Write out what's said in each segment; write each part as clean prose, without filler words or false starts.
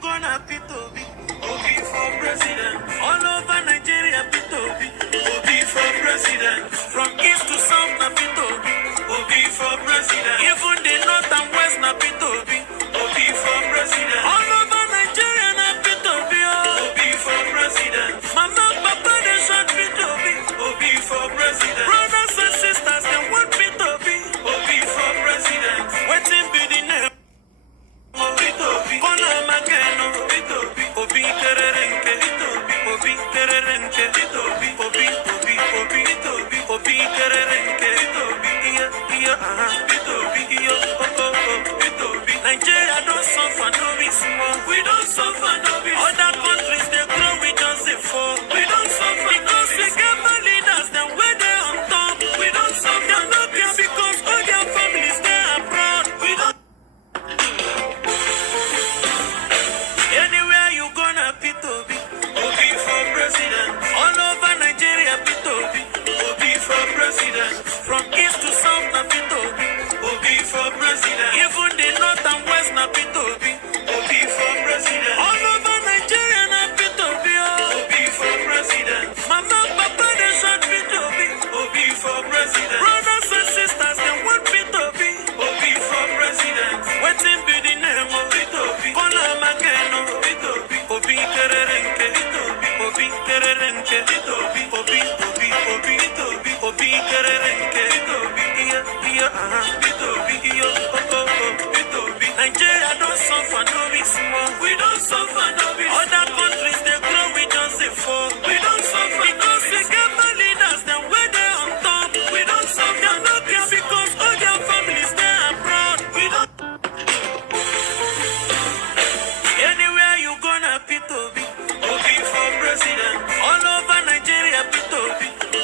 gonna P2B? Obi for president. All over Nigeria, P2B. Obi for president. From east to south, na P2B. Obi for president. Even the north and west, na P2B. Obi for president. All over Nigeria, na P2B. Obi for president. Mama, papa, they shot P2B. Obi for president. Brothers and sisters, they want P2B. Obi for president. Waiting be the name. Kona mageno, Obi kererenke, Obi kererenke, Obi kererenke, Nigeria don't suffer, no be small. We don't suffer, no be small. Other countries they grow, we don't say fall. We don't suffer because we get my leaders, then we're there on top. We don't suffer, they're not here because all their families they abroad. We don't. Anywhere you gonna P2B, Obi for president. All over Nigeria, P2B, Obi for president. From east to south, na P2B, Obi for president. Even the north and west, na P2B, Obi for president. All over Nigeria, na P2B, Obi for president. Mama, papa, they shot P2B, Obi for president. Brothers and sisters, they want P2B, Obi for president. Waiting be the name of P2B. Kona mageno, Obi kererenke, Obi kererenke, Obi kererenke, Nigeria don't suffer, no be small. We don't suffer, no be small. Other countries they grow, we don't say fall. We don't suffer because we get my leaders, then we're there on top. We don't suffer, they're not here because all their families they abroad. We don't. Anywhere you gonna P2B, Obi for president. All over Nigeria, P2B,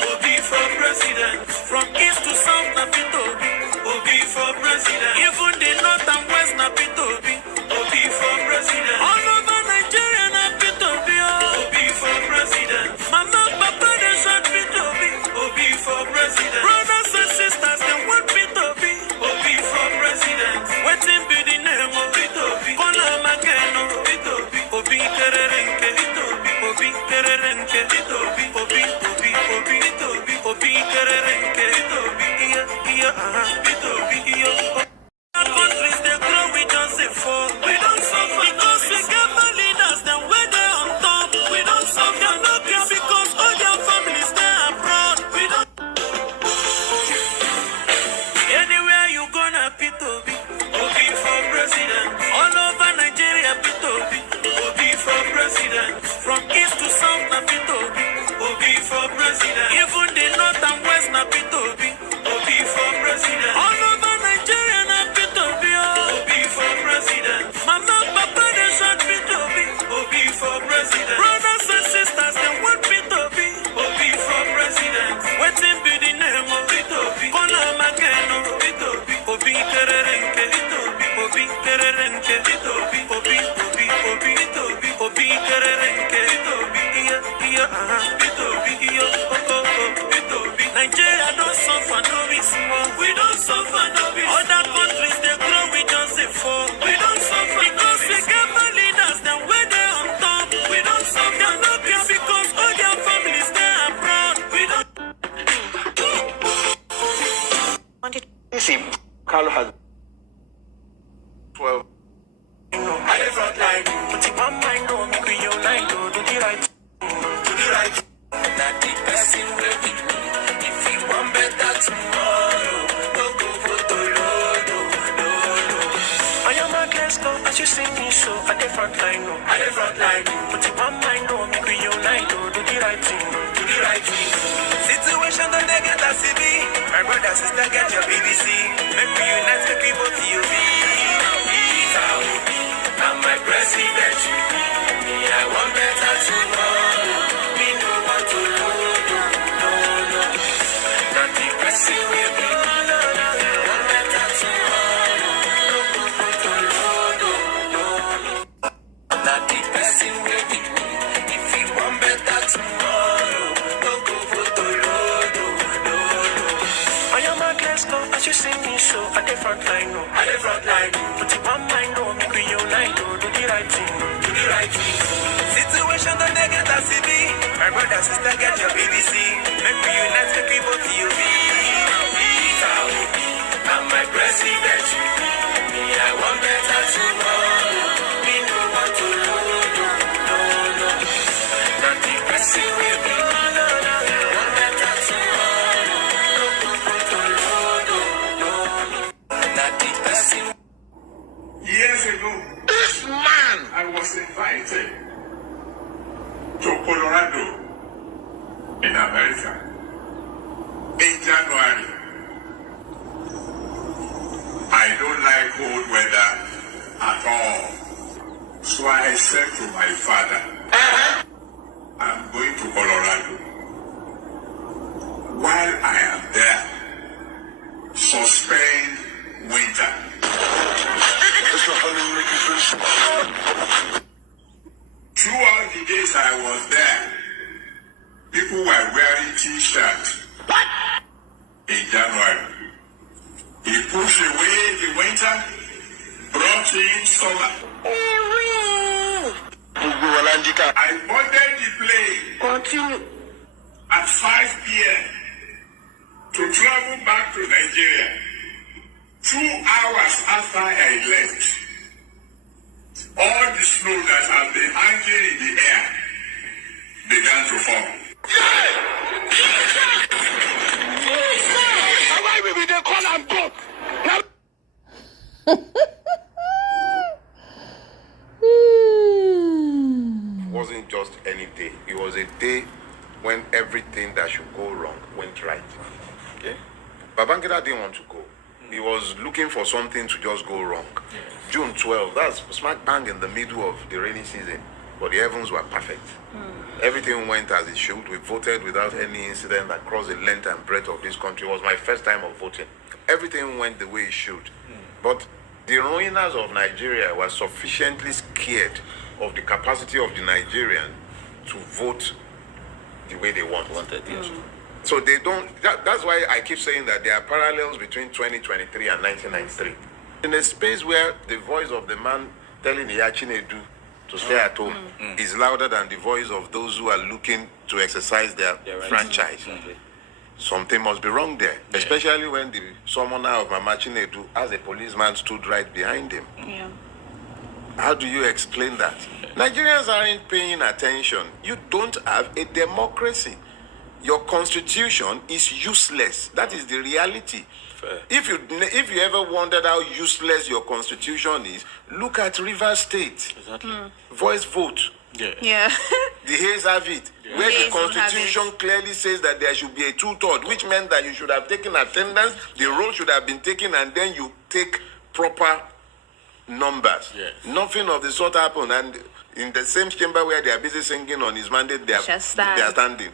Obi for president. From east to south, na P2B, Obi for president. Even the north and west, na P2B, Obi for president. All over Nigeria, na P2B, Obi for president. Mama, papa, they shot P2B, Obi for president. Brothers and sisters, they want P2B, Obi for president. Waiting be the name of P2B. Kona mageno, Obi kererenke, Obi kererenke, Obi kererenke, countries they grow, we don't say fall. We don't suffer because we get my leaders, then we're there on top. We don't suffer, they're not here because all their families they abroad. We don't. Anywhere you gonna P2B, Obi for president. All over Nigeria, P2B, Obi for president. From east to south, na P2B, Obi for president. Even the north and west, na P2B, Obi for president. All over Nigeria, na P2B, Obi for president. Mama, papa, they shot P2B, Obi for president. Brothers and sisters, they want P2B, Obi for president. Waiting be the name of P2B. Kona mageno, Obi kererenke, Obi kererenke, Obi kererenke, Nigeria don't suffer, no be small. We don't suffer, no be small. Other countries they grow, we don't say fall. We don't suffer because we get my leaders, then we're there on top. We don't suffer, they're not here because all their families they abroad. We don't. See, Carlo has 12. I the front line, put it on my door, make we unite, do the right, do the right. Not the person will be me. If you want better tomorrow, don't go for the Lord, no. I am a guest, as you see me, so at the front line, no. At the front line, put it on my door, make we unite, do the right thing, do the right thing. Situation don't they get a CV. My brother, sister, get your BBC. Make we unite, make we both you be. I'm my president, me, I want better tomorrow. Me no want to lose, no. Not the person will be, no. Want better tomorrow. No want to lose, no. Not the person will be me. If you want better tomorrow, no go for the Lord, no. I am a guest, as you see me, so at the front line, no. At the front line, put it on my door, make we unite, do the right thing. My brother, sister, get your BBC. Make me unite, make me both you be. I'm my president. Me, I want better tomorrow. Me no want to lose. No. Not the person will be. Want better tomorrow. No. Not the person. Years ago, this man, I was invited to Colorado in America in January. I don't like cold weather at all. So I said to my father, I'm going to Colorado. While I am there, suspend winter. Throughout the days I was there, people were wearing t-shirts. In January, he pushed away the winter, brought in summer. I boarded the plane. Continue. At 5 p.m. to travel back to Nigeria. 2 hours after I left, all the snow that had been hanging in the air began to fall. Why will they call and book? It wasn't just any day. It was a day when everything that should go wrong went right. Okay? Babangida didn't want to go. He was looking for something to just go wrong. June 12th, that's smack bang in the middle of the rainy season. But the heavens were perfect. Everything went as it should. We voted without any incident that crossed the length and breadth of this country. It was my first time of voting. Everything went the way it should. But the ruiners of Nigeria were sufficiently scared of the capacity of the Nigerian to vote the way they wanted. Yes. So they don't, that's why I keep saying that there are parallels between 2023 and 1993. In a space where the voice of the man telling Iyachinedu to stay at home is louder than the voice of those who are looking to exercise their franchise. Exactly. Something must be wrong there, especially when the summoner of Mama Chinedu as a policeman stood right behind him. Yeah. How do you explain that? Nigerians aren't paying attention. You don't have a democracy. Your constitution is useless. That is the reality. Fair. If you ever wondered how useless your constitution is, look at Rivers State. Exactly. Voice vote. Yeah. The Hayes have it. Yeah. Where the constitution clearly says that there should be a 2/3, which meant that you should have taken attendance, the roll should have been taken, and then you take proper numbers. Yes. Nothing of the sort happened. And in the same chamber where they are busy singing on his mandate, they are standing.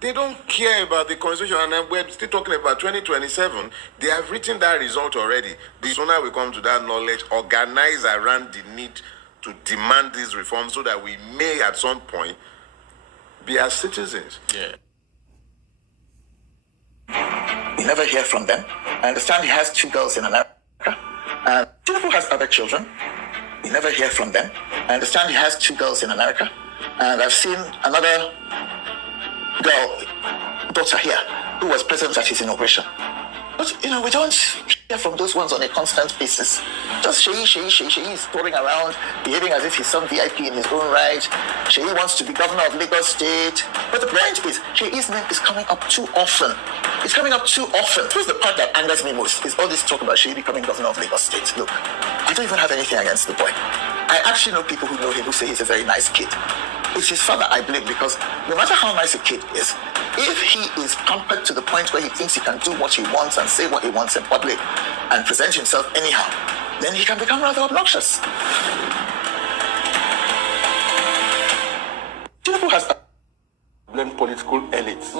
They don't care about the constitution, and we're still talking about 2027. They have written that result already. The sooner we come to that knowledge, organize around the need to demand these reforms so that we may at some point be as citizens. Yeah. We never hear from them. I understand he has 2 girls in America. Tinubu has other children. We never hear from them. I understand he has 2 girls in America. And I've seen another daughter here who was present at his inauguration. But, we don't hear from those ones on a constant basis. Just Sheyi is touring around, behaving as if he's some VIP in his own right. Sheyi wants to be governor of Lagos State. But the point is, Sheyi's name is coming up too often. It's coming up too often. Here's the part that angers me most, is all this talk about Sheyi becoming governor of Lagos State. Look, I don't even have anything against the boy. I actually know people who know him who say he's a very nice kid. It's his father I blame, because no matter how nice a kid is, if he is pampered to the point where he thinks he can do what he wants and say what he wants in public and present himself anyhow, then he can become rather obnoxious. Tinubu has blame political elites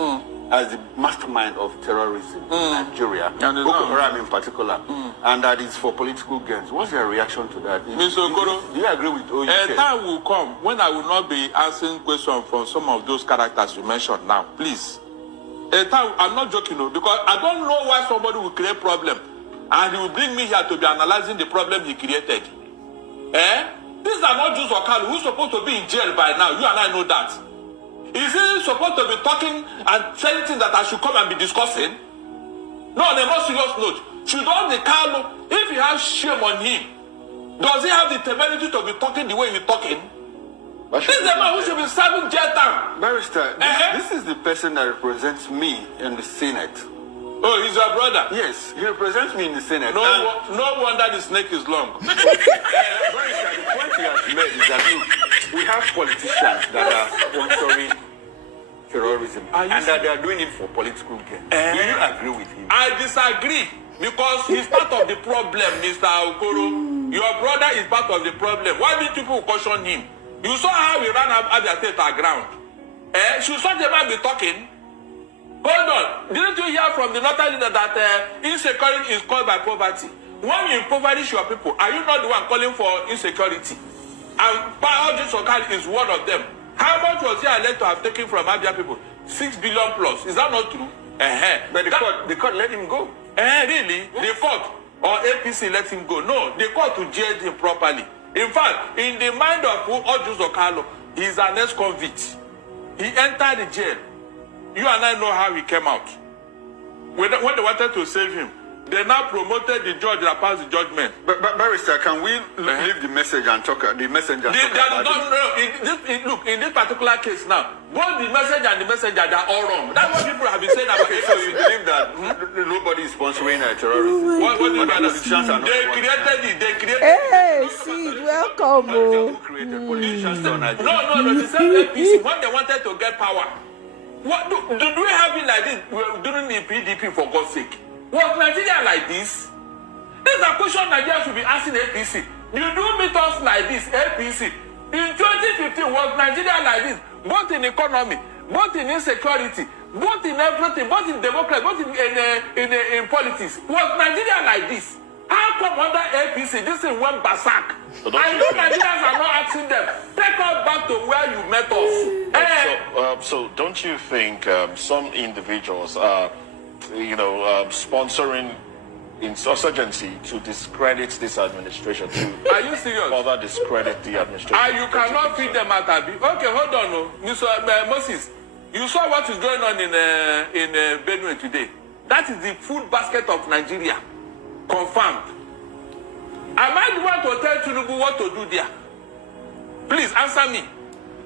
as the mastermind of terrorism in Nigeria, Boko Haram in particular, and that is for political gains. What's your reaction to that? Mr. Okoro, do you agree with OUK? A time will come when I will not be answering questions from some of those characters you mentioned now. Please. A time, I'm not joking, because I don't know why somebody will create a problem and he will bring me here to be analyzing the problem he created. These are not Jews or Kalu who's supposed to be in jail by now. You and I know that. Is he supposed to be talking and saying things that I should come and be discussing? No, on a more serious note, should all the Carlo, if he has shame on him, does he have the temerity to be talking the way he's talking? This is the man who should be serving jail time. Barrister, this is the person that represents me in the Senate. Oh, he's your brother? Yes, he represents me in the Senate. No wonder the snake is long. Barrister, the point he has made is that, look, we have politicians that are sponsoring terrorism and that they are doing it for political gain. Do you agree with him? I disagree because he's part of the problem, Mr. Okoro. Your brother is part of the problem. Why did people caution him? You saw how he ran up Abia State ground. Should such a man be talking? Hold on. Didn't you hear from the northern leader that insecurity is caused by poverty? When you impoverish your people, are you not the one calling for insecurity? And all this is one of them. How much was he alleged to have taken from Abia people? 6 billion plus. Is that not true? But the court let him go. Really? The court or APC let him go? No, the court to jail him properly. In fact, in the mind of Ojus Okalo, he is an ex-convict. He entered the jail. You and I know how he came out. When they wanted to save him, they now promoted the judge that passed the judgment. But Barrister, can we leave the message and talk? The messenger. Look, in this particular case now, both the message and the messenger, they are all wrong. That's what people have been saying about it. So you believe that nobody is sponsoring terrorism? What do you mean? They created it. They created Hey, see, welcome. Who created politicians on Nigeria? No, the same APC, when they wanted to get power. What do we have it like this during the PDP, for God's sake? Was Nigeria like this? This is a question Nigeria should be asking APC. You do meet us like this, APC. In 2015, was Nigeria like this? Both in economy, both in insecurity, both in everything, both in democracy, both in politics. Was Nigeria like this? How come under APC this thing went berserk? I know Nigerians are not asking them. Take us back to where you met us. So don't you think some individuals are, sponsoring insurgency to discredit this administration? Are you serious? Further discredit the administration. You cannot feed them at Abi. Okay, hold on, no. Mr. Moses. You saw what is going on in Benue today. That is the food basket of Nigeria. Confirmed. Am I the one to tell Tinubu what to do there? Please answer me.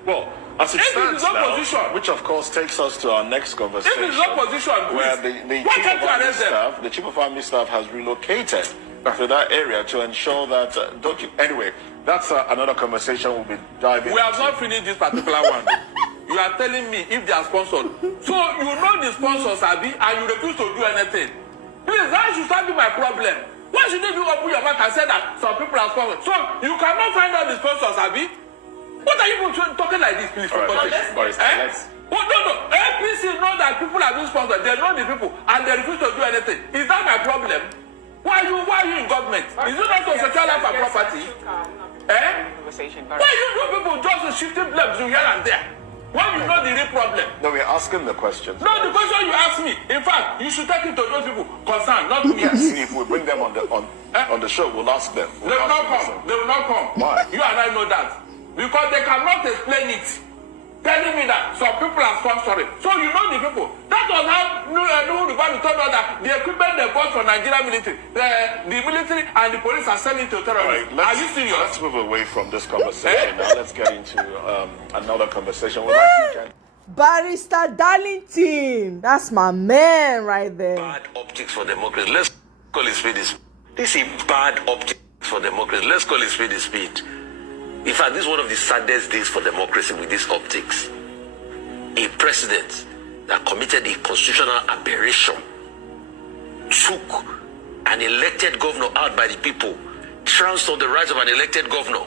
Well, as it stands now, which of course takes us to our next conversation, if it's opposition, where the chief of army staff has relocated to that area to ensure that. Anyway, that's another conversation we'll be diving. We have not finished this particular one. You are telling me if they are sponsored. So you know the sponsors, Abi, and you refuse to do anything. Please, that should not be my problem. Why should you open your mouth and say that some people are sponsored? So you cannot find out the sponsors, Abi. What are you talking like this, please? All right, let's. Oh, no. APC know that people are being sponsored. They know the people, and they refuse to do anything. Is that my problem? Why are you in government? Is it not to secure life and property? Why you people just shifting blames here and there? When you know the real problem? No, we're asking the questions. No, the question you ask me. In fact, you should take it to those people concerned, not me. Yes, if we bring them on the show, we'll ask them. They will not come. They will not come. Why? You and I know that. Because they cannot explain it. Telling me that some people are sponsoring. So you know the people. That was how Tinubu told us that the equipment they bought for Nigerian military, the military and the police are selling to terrorists. Right, are you serious? Let's move away from this conversation now. Let's get into another conversation. Barrister Darlington, that's my man right there. Bad optics for democracy. Let's call it speed. This is bad optics for democracy. Let's call it speed. In fact, this is one of the saddest days for democracy with these optics. A president that committed a constitutional aberration took an elected governor out by the people, trounced on the rights of an elected governor.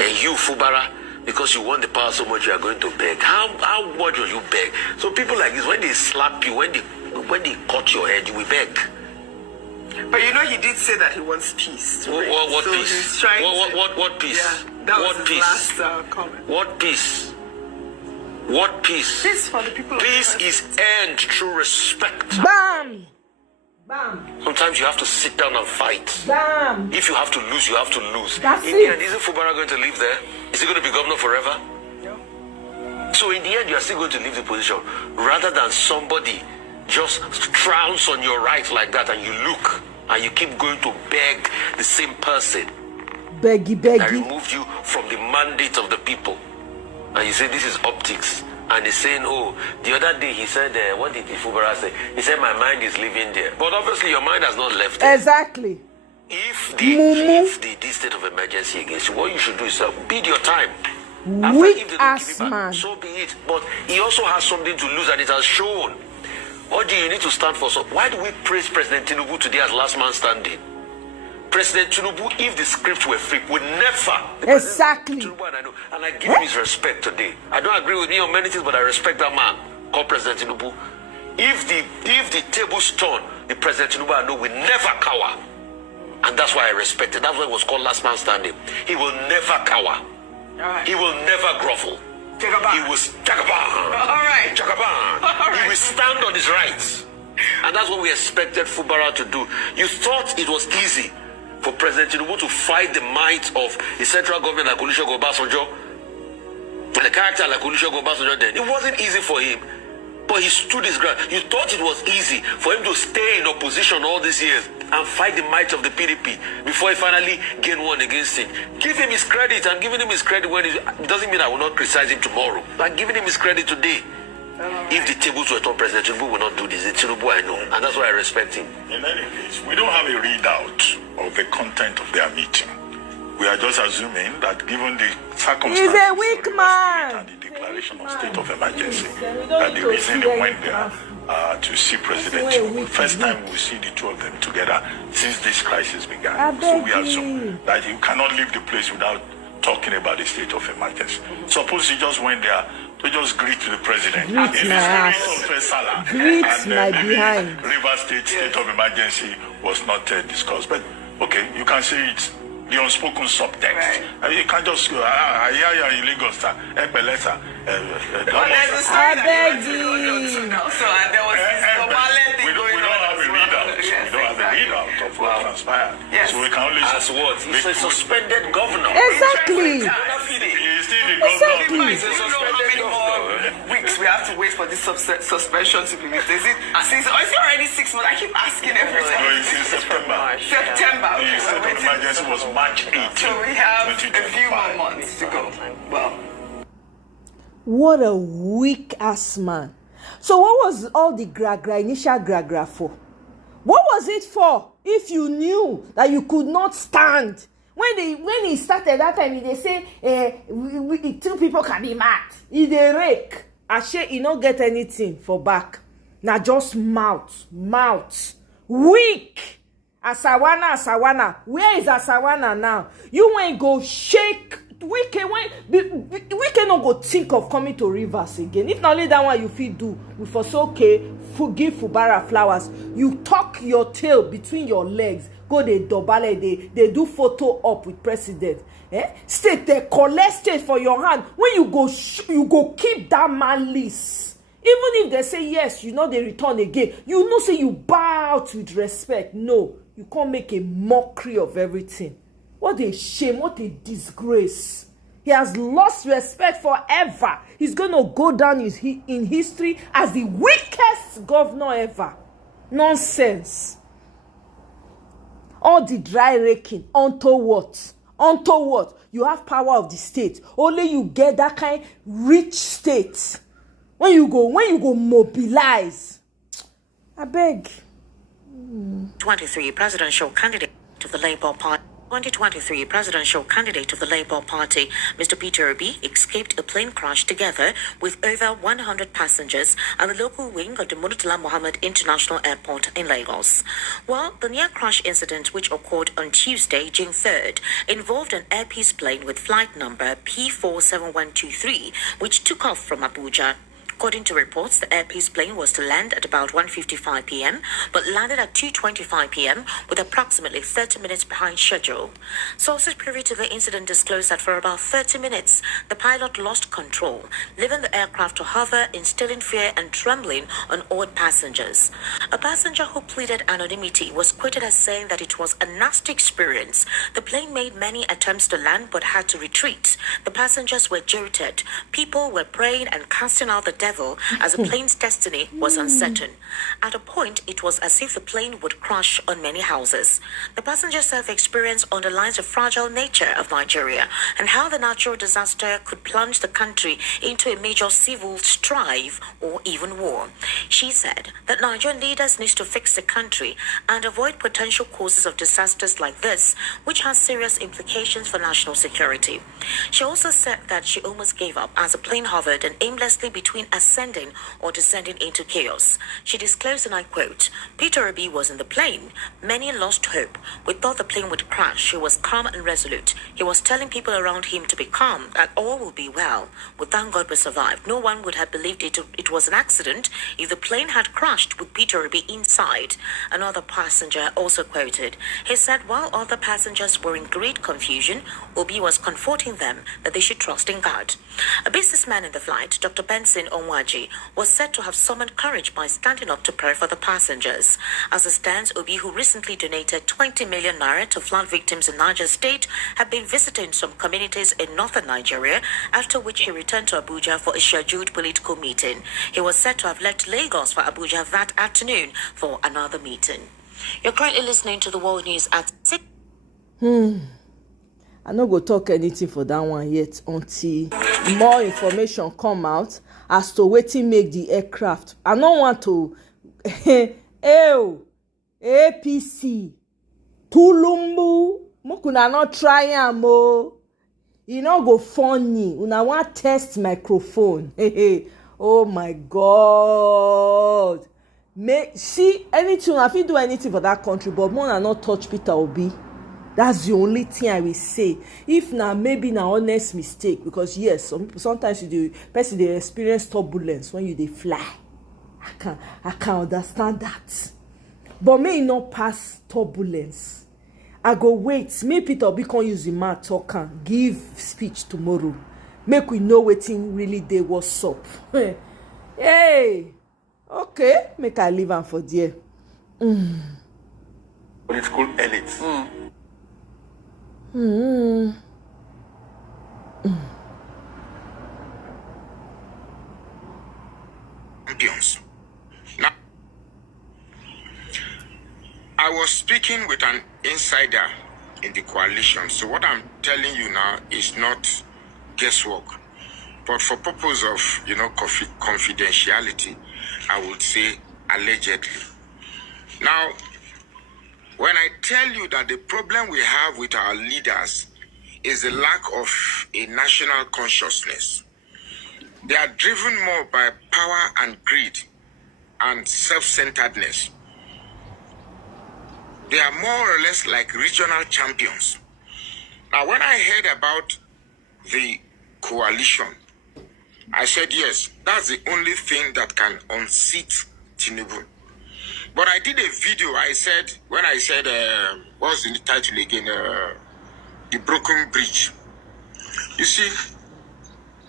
And you, Fubara, because you want the power so much, you are going to beg. How much will you beg? So people like this, when they slap you, when they cut your head, you will beg. But you know, he did say that he wants peace. What peace? What peace? Yeah, that was his last comment. What peace? What peace? Peace for the people. Peace is earned through respect. Bam! Bam! Sometimes you have to sit down and fight. Bam! If you have to lose, you have to lose. That's In it. the end, isn't Fubara going to live there? Is he going to be governor forever? No. So in the end, you are still going to leave the position rather than somebody just trounce on your right like that and you look and you keep going to beg the same person that removed you from the mandate of the people. And you say this is optics. And he's saying, oh, the other day he said, what did Ifubara say? He said, my mind is living there. But obviously your mind has not left there. Exactly. If the state of emergency against you, what you should do is bid your time. Weak ass man. So be it. But he also has something to lose, and it has shown. What do you need to stand for? So why do we praise President Tinubu today as last man standing? President Tinubu, if the script were free, would never. Exactly. Tinubu, and I give him his respect today. I don't agree with me on many things, but I respect that man called President Tinubu. If the tables turn, the President Tinubu I know will never cower. And that's why I respect it. That's why it was called last man standing. He will never cower. Right. He will never grovel. He will He will stand on his rights. And that's what we expected Fubara to do. You thought it was easy for President Tinubu to fight the might of the central government like Olusegun Obasanjo and the character like Olusegun Obasanjo then. It wasn't easy for him. But he stood his ground. You thought it was easy for him to stay in opposition all these years and fight the might of the PDP before he finally gained one against him. Give him his credit. I'm giving him his credit when it doesn't mean I will not criticize him tomorrow. I'm giving him his credit today. If the tables were turned, President Tinubu will not do this. It's Tinubu I know, and that's why I respect him. In any case, we don't have a readout of the content of their meeting. We are just assuming that given the circumstances He's a weak man. and the declaration of state of emergency, that the reason they went there to see President Tinubu, first time we see the two of them together since this crisis began. So we assume that you cannot leave the place without talking about the state of emergency. Suppose you just went there to just greet the president. Greet my ass. Greet my behind. River state of emergency was not discussed. But okay, you can say it's the unspoken subtext. Right. You can't just go, illegal, sir. I beg you. We don't have a readout. We don't have a readout of what transpired. Yes. So we can only as what? He's a suspended governor. Exactly. He's still the Exactly. governor. You know how many more weeks we have to wait for this suspension to be lifted? Is it already 6 months? I keep asking every time. No, it's in September. September. The state of emergency was March 18th. So we have a few more months to go. Well. What a weak ass man. So what was all the initial gra for? What was it for if you knew that you could not stand? When he started that time, they say two people can be mad. He dey rake. Ashe, he not get anything for back. Now just mouth. Weak. Asawana. Where is Asawana now? You ain't go shake. We cannot go think of coming to Rivers again. If not only that one you feel do, we for so okay, forgive Fubara flowers. You tuck your tail between your legs. Go they dobale, they do photo up with president. State they collect state for your hand. When you go keep that man list. Even if they say yes, you know they return again. You know say you bow out with respect. No, you can't make a mockery of everything. What a shame, what a disgrace. He has lost respect forever. He's going to go down in history as the weakest governor ever. Nonsense. All the dry raking. Unto what? You have power of the state. Only you get that kind rich state. When you go mobilize. I beg. 23 presidential candidate of the Labour Party. 2023 presidential candidate of the Labour Party, Mr. Peter Obi, escaped a plane crash together with over 100 passengers at the local wing of the Murtala Mohammed International Airport in Lagos. Well, the near-crash incident, which occurred on Tuesday, June 3rd, involved an Air Peace plane with flight number P47123, which took off from Abuja. According to reports, the Air Peace plane was to land at about 1:55 p.m., but landed at 2:25 p.m. with approximately 30 minutes behind schedule. Sources privy to the incident disclosed that for about 30 minutes, the pilot lost control, leaving the aircraft to hover, instilling fear and trembling on awed passengers. A passenger who pleaded anonymity was quoted as saying that it was a nasty experience. The plane made many attempts to land but had to retreat. The passengers were jilted. People were praying and casting out the devil as the plane's destiny was uncertain. At a point, it was as if the plane would crash on many houses. The passenger self-experience underlines the fragile nature of Nigeria and how the natural disaster could plunge the country into a major civil strife or even war. She said that Nigerian leaders need to fix the country and avoid potential causes of disasters like this, which has serious implications for national security. She also said that she almost gave up as the plane hovered and aimlessly between ascending or descending into chaos. She disclosed, and I quote, "Peter Obi was in the plane. Many lost hope. We thought the plane would crash. He was calm and resolute. He was telling people around him to be calm, that all will be well. We thank God we survived. No one would have believed it was an accident if the plane had crashed with Peter Obi inside." Another passenger also quoted. He said while other passengers were in great confusion, Obi was comforting them that they should trust in God. A businessman in the flight, Dr. Benson Onwaji, was said to have summoned courage by standing up to pray for the passengers. As it stands, Obi, who recently donated 20 million naira to flood victims in Niger State, had been visiting some communities in northern Nigeria, after which he returned to Abuja for a scheduled political meeting. He was said to have left Lagos for Abuja that afternoon for another meeting. You're currently listening to the World News at 6. I no go talk anything for that one yet until more information come out as to wetin make the aircraft. I no want to APC Tulumbu make una not try am o. E no go funny. Una wan test microphone. Oh my God. See anything, I fit do anything for that country, but more than not touch Peter Obi. That's the only thing I will say. If na maybe na honest mistake, because yes, sometimes person dey experience turbulence when you dey fly. I can understand that. But may not pass turbulence. I go wait. May Peter Obi can use the mouth talk and give speech tomorrow. Make we know wetin really dey what's up. Hey, okay, make I leave am for there. Political elites. Champions. Now, I was speaking with an insider in the coalition, so what I'm telling you now is not guesswork, but for purpose of confidentiality, I would say allegedly. Now, when I tell you that the problem we have with our leaders is the lack of a national consciousness, they are driven more by power and greed and self-centeredness. They are more or less like regional champions. Now, when I heard about the coalition, I said, yes, that's the only thing that can unseat Tinubu. But I did a video, when I said, what's the title again? The Broken Bridge. You see,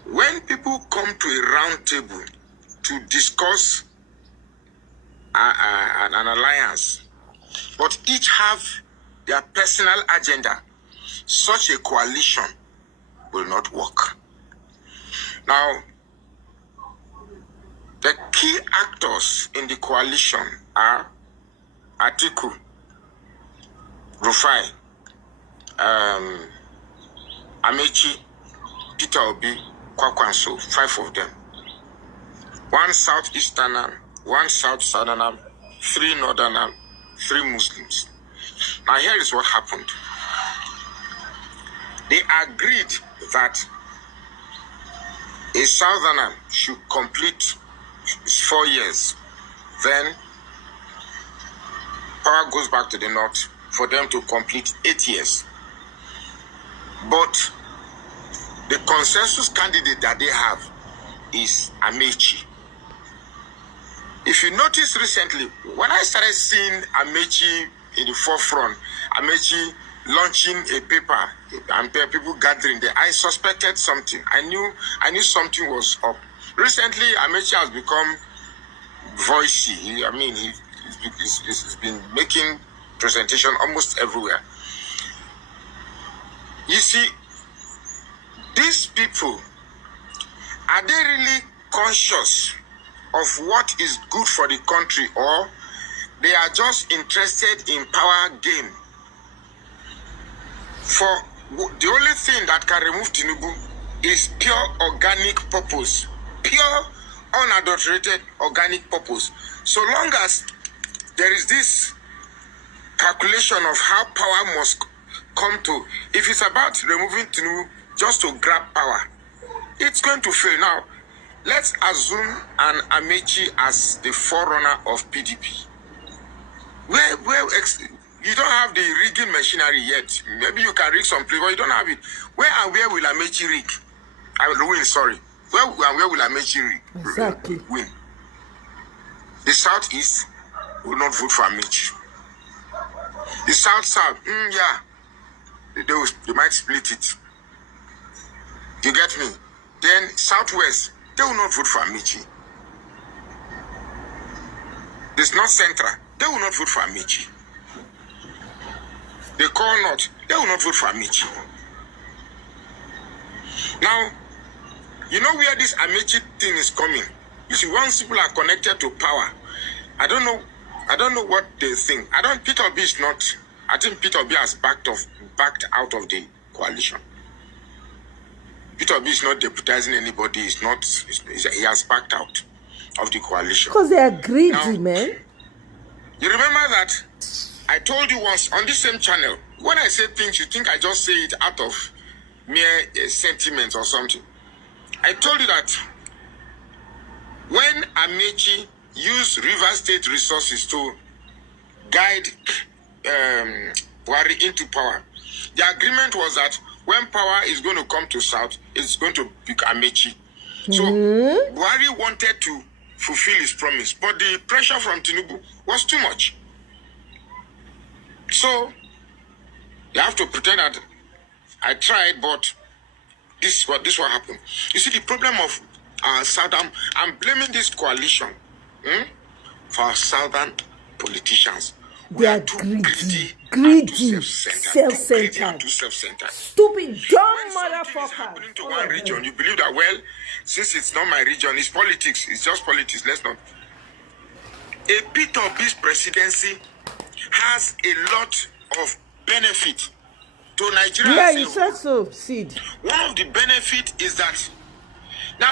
when people come to a round table to discuss an alliance, but each have their personal agenda, such a coalition will not work. Now, the key actors in the coalition are Atiku, Rufai, Amechi, Peter Obi, Kwakwanso, 5 of them. 1 Southeasterner, 1 South-Southerner, 3 Northerner, 3 Muslims. Now here is what happened. They agreed that a Southerner should complete 4 years. Then power goes back to the North for them to complete 8 years. But the consensus candidate that they have is Amechi. If you notice recently, when I started seeing Amechi in the forefront, Amechi launching a paper and people gathering there, I suspected something. I knew something was up. Recently, Amechi has become voicey. I mean, he's been making presentation almost everywhere. You see, these people, are they really conscious of what is good for the country, or they are just interested in power game? For the only thing that can remove Tinubu is pure organic purpose, pure unadulterated organic purpose. So long as there is this calculation of how power must come to, if it's about removing Tinubu just to grab power, it's going to fail. Now, let's assume an Amechi as the forerunner of PDP. Where you don't have the rigging machinery yet. Maybe you can rig some place, but you don't have it. Where will Amechi rig? I will win, sorry. Where will Amechi rig? Exactly. Win. The Southeast will not vote for Amechi. The South, yeah. They might split it. You get me? Then Southwest, they will not vote for Amechi. There's North Central, they will not vote for Amechi. They call North, they will not vote for Amechi. Now, you know where this Amechi thing is coming? You see, once people are connected to power, I don't know what they think. Peter Obi is not, I think Peter Obi has backed out of the coalition. Peter Obi is not deputizing anybody. He has backed out of the coalition. Because they are greedy, now, man. You remember that I told you once on this same channel, when I say things, you think I just say it out of mere sentiment or something. I told you that when Amechi used River State resources to guide Buhari into power, the agreement was that when power is going to come to South, it's going to be Amechi. So Buhari wanted to fulfill his promise, but the pressure from Tinubu was too much. So you have to pretend that I tried, but this is what happened. You see, the problem of Southern, I'm blaming this coalition for our Southern politicians. They are greedy, self-centered, stupid, dumb motherfuckers. Happening to one region, you believe that, well, since it's not my region, it's politics, it's just politics, let's not. A bit of this presidency has a lot of benefit to Nigeria. Yeah, you said so, Sid. One of the benefits is that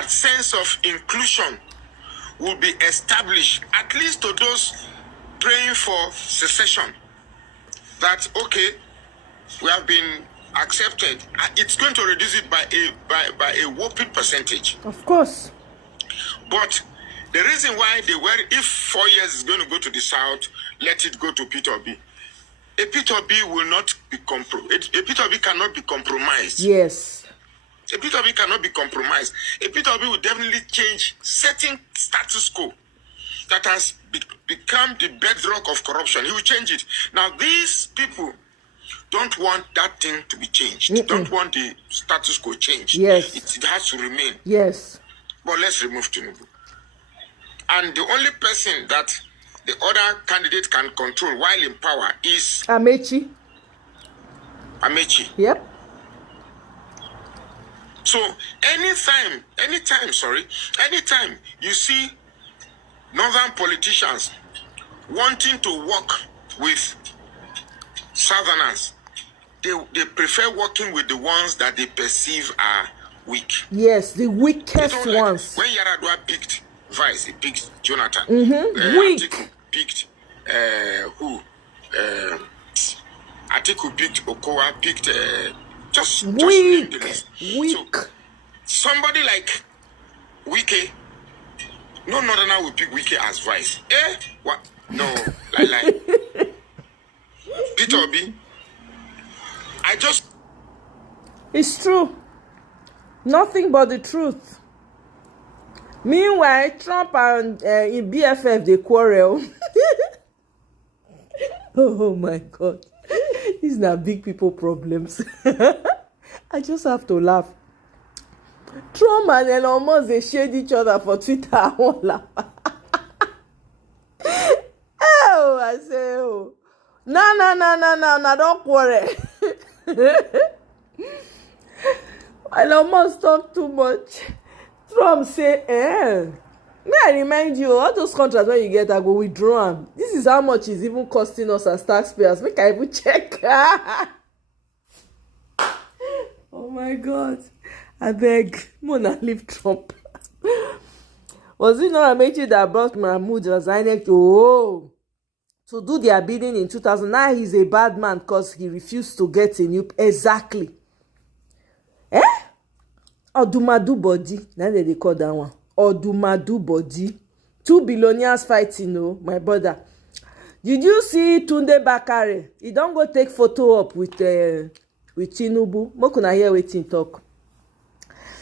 sense of inclusion will be established, at least to those praying for secession, that okay, we have been accepted. It's going to reduce it by a whopping percentage. Of course. But the reason why they were, if 4 years is going to go to the South, let it go to Peter Obi. A Peter Obi will not be a Peter Obi cannot be compromised. Yes. A Peter Obi cannot be compromised. A Peter Obi will definitely change certain status quo that has become the bedrock of corruption. He will change it. Now, these people don't want that thing to be changed. They don't want the status quo changed. Yes. It has to remain. Yes. But let's remove Tinubu. And the only person that the other candidate can control while in power is Amechi. Yep. So anytime you see northern politicians wanting to work with southerners, they prefer working with the ones that they perceive are weak. Yes, the weakest ones. When Yaradua picked Vice, he picked Jonathan. Weak. Atiku picked Atiku picked Okowa, picked just name the list. Weak. So, somebody like Wike, no northerner will pick Wike as Vice. What? No, lie. Peter Obi, it's true. Nothing but the truth. Meanwhile, Trump and in BFF they quarrel. Oh my God, these are big people problems. I just have to laugh. Trump and Elon Musk they shade each other for Twitter. I won't laugh. Oh, I say, oh, no, don't quarrel. Elon Musk talk too much. Trump say, may I remind you, all those contracts when you get, I go withdraw them. This is how much it's even costing us as taxpayers. Make I even check. Oh my God. I beg, Mona leave Trump. Was it not Amechi that brought Mahmoud Razainek to do their bidding in 2000? Now he's a bad man because he refused to get a new... Exactly. Odumadu body. Now they call that one. Odumadu body. 2 billionaires fighting, oh, my brother. Did you see Tunde Bakare? He don't go take photo up with Tinubu. Mokuna hear waiting talk.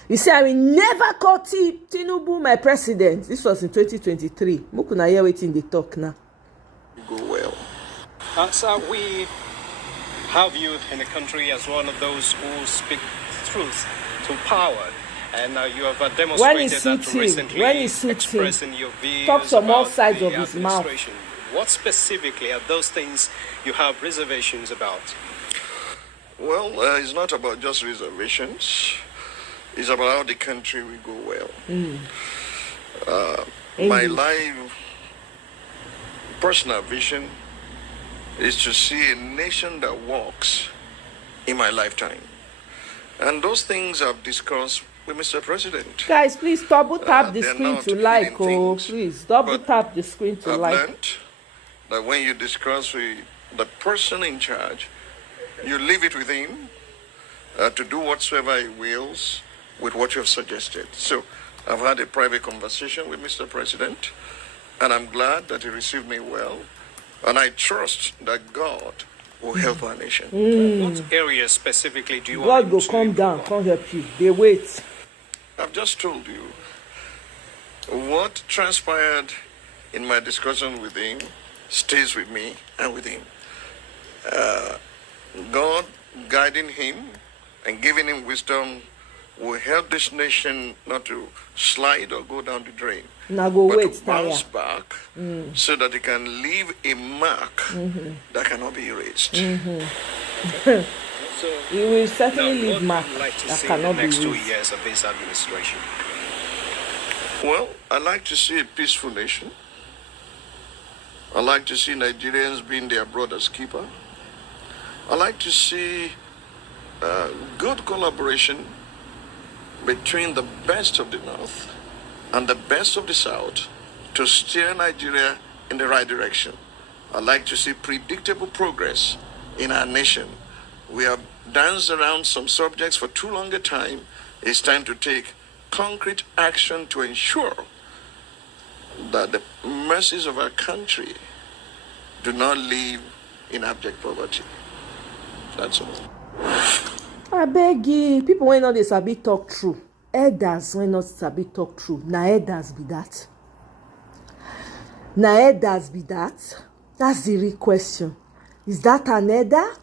You see, I will never call Tinubu my president. This was in 2023. Mokuna hear waiting they talk now. Go well. Sir, we have you in the country as one of those who speak truth to power. And you have demonstrated that recently, expressing your views talks from all about sides the of his mouth. administration. What specifically are those things you have reservations about? Well, it's not about just reservations. It's about how the country will go well. My life, personal vision is to see a nation that works in my lifetime. And those things I've discussed with Mr. President. Guys, please double tap the screen to like. Oh, please double tap the screen to like. I've learned that when you discuss with the person in charge, you leave it with him to do whatsoever he wills with what you have suggested. So I've had a private conversation with Mr. President, and I'm glad that he received me well, and I trust that God will help our nation. What areas specifically do you God want go to come down, come help you. They wait. I've just told you what transpired in my discussion with him stays with me and with him. God guiding him and giving him wisdom will help this nation not to slide or go down the drain, now go but wait, to bounce back so that it can leave a mark that cannot be erased. So, he will certainly leave mark what would you like to that see in cannot the be next 2 used. years of this administration? Well, I like to see a peaceful nation. I like to see Nigerians being their brother's keeper. I like to see good collaboration between the best of the North and the best of the South to steer Nigeria in the right direction. I like to see predictable progress in our nation. We have danced around some subjects for too long a time. It's time to take concrete action to ensure that the mercies of our country do not live in abject poverty. That's all. I beg you, people when not they sabi talk true. Elders when not sabi talk true. Na elders be that. Na elders be that. That's the real question. Is that an elder?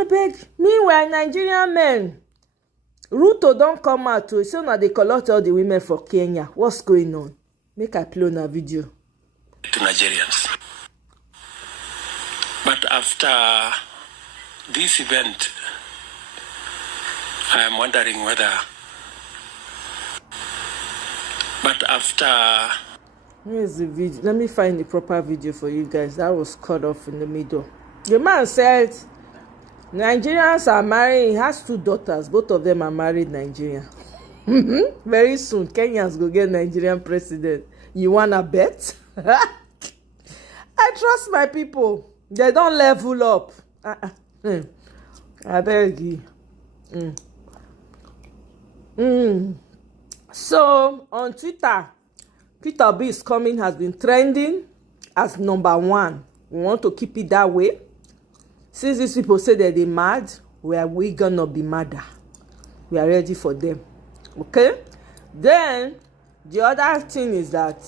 I beg. Meanwhile, Nigerian men, Ruto don't come out to say now they collect all the women for Kenya. What's going on? Make I play on a video. To Nigerians. But after this event, I am wondering whether... But after... Here's the video. Let me find the proper video for you guys. That was cut off in the middle. The man said, Nigerians are married. He has 2 daughters. Both of them are married Nigerian. Very soon, Kenyans go get Nigerian president. You wanna bet? I trust my people. They don't level up. I beg you. So on Twitter, Peter Obi is coming has been trending as #1. We want to keep it that way. Since these people say that they're mad, we gonna be madder. we are ready for them. Okay? Then the other thing is that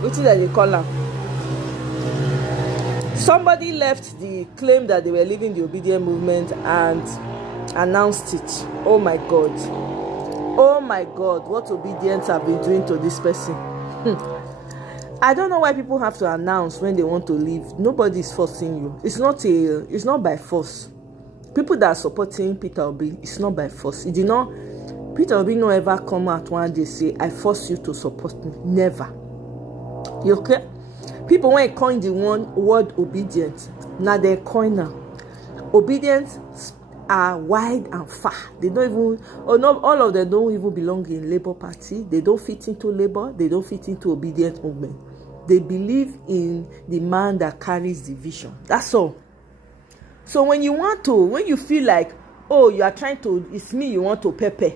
what is that they call them? Somebody left the claim that they were leaving the obedient movement and announced it. Oh my God. Oh my God, what obedience have been doing to this person. I don't know why people have to announce when they want to leave. Nobody is forcing you. It's not by force. People that are supporting Peter Obi, it's not by force. Peter Obi no ever come out one day say, I force you to support me. Never. You okay? People when they coin the word obedient, now they coin now. Obedience are wide and far. They don't even, all of them don't even belong in Labour Party. They don't fit into Labour. They don't fit into obedient movement. They believe in the man that carries the vision. That's all. So when you feel like, oh, you are trying to, it's me you want to pepper.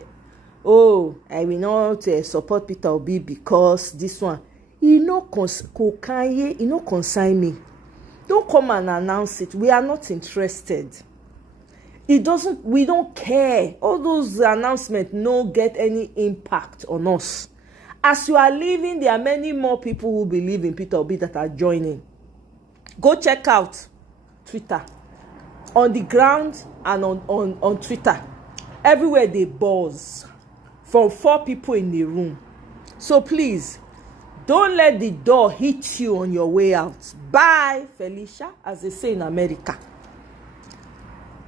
Oh, I will not support Peter Obi because this one. You know, consign me. Don't come and announce it. We are not interested. We don't care. All those announcements no get any impact on us. As you are leaving, there are many more people who believe in Peter Obi that are joining. Go check out Twitter. On the ground and on Twitter. Everywhere they buzz. From 4 people in the room. So please, don't let the door hit you on your way out. Bye, Felicia, as they say in America.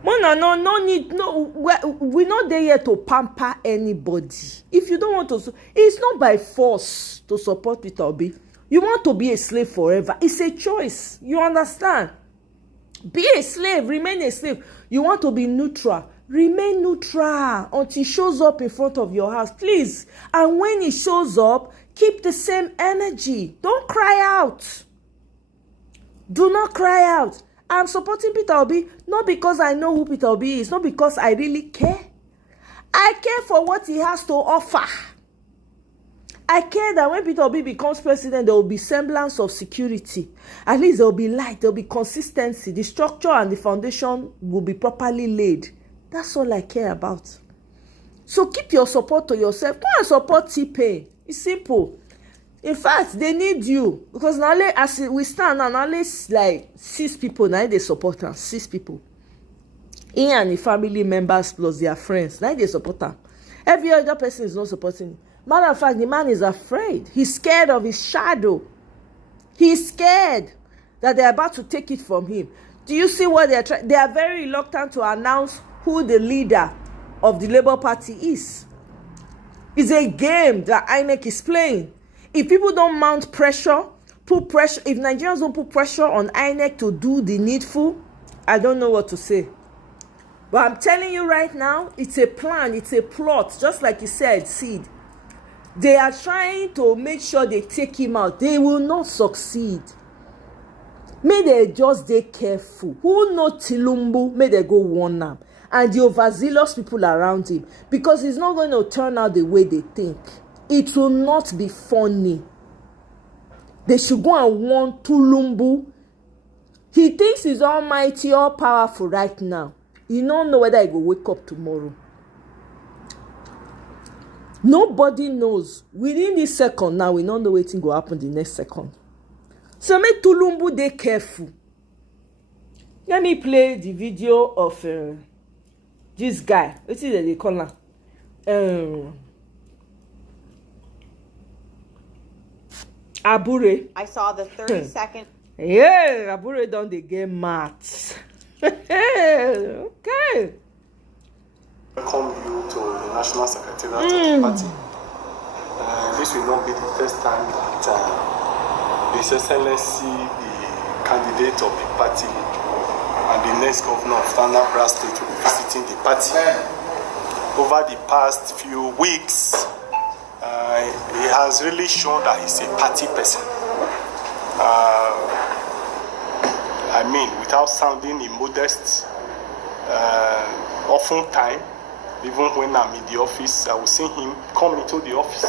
No need. We're not there yet to pamper anybody. If you don't want to, it's not by force to support Peter Obi. You want to be a slave forever. It's a choice. You understand? Be a slave. Remain a slave. You want to be neutral. Remain neutral until it shows up in front of your house. Please. And when it shows up, keep the same energy. Don't cry out. Do not cry out. I'm supporting Peter Obi not because I know who Peter Obi is, not because I really care. I care for what he has to offer. I care that when Peter Obi becomes president, there will be semblance of security. At least there will be light, there will be consistency. The structure and the foundation will be properly laid. That's all I care about. So keep your support to yourself. Go and support T-Pain. It's simple. In fact, they need you. Because now as we stand now, like 6 people, now they support us. 6 people. He and the family members plus their friends. Now they support him. Every other person is not supporting him. Matter of fact, the man is afraid. He's scared of his shadow. He's scared that they're about to take it from him. Do you see what they're trying? They are very reluctant to announce who the leader of the Labour Party is. It's a game that INEC is playing. If people don't mount pressure, if Nigerians don't put pressure on INEC to do the needful, I don't know what to say. But I'm telling you right now, it's a plan, it's a plot, just like you said, Seed. They are trying to make sure they take him out. They will not succeed. May they just stay careful. Who know Tinubu? May they go warn them. And the overzealous people around him. Because it's not going to turn out the way they think. It will not be funny. They should go and warn Tinubu. He thinks he's almighty, all powerful right now. You don't know whether he will wake up tomorrow. Nobody knows. Within this second now, we don't know what will happen the next second. So make Tinubu dey careful. Let me play the video of this guy. What is it they call him? Abure. I saw the 30-second. Yeah, Abure don't they get mad. Okay. Welcome you to the National Secretariat of the party. This will not be the first time that His Excellency, the candidate of the party and the next governor of Anambra State, will be visiting the party. Over the past few weeks, he has really shown that he's a party person. I mean, without sounding immodest, oftentimes, even when I'm in the office, I will see him come into the office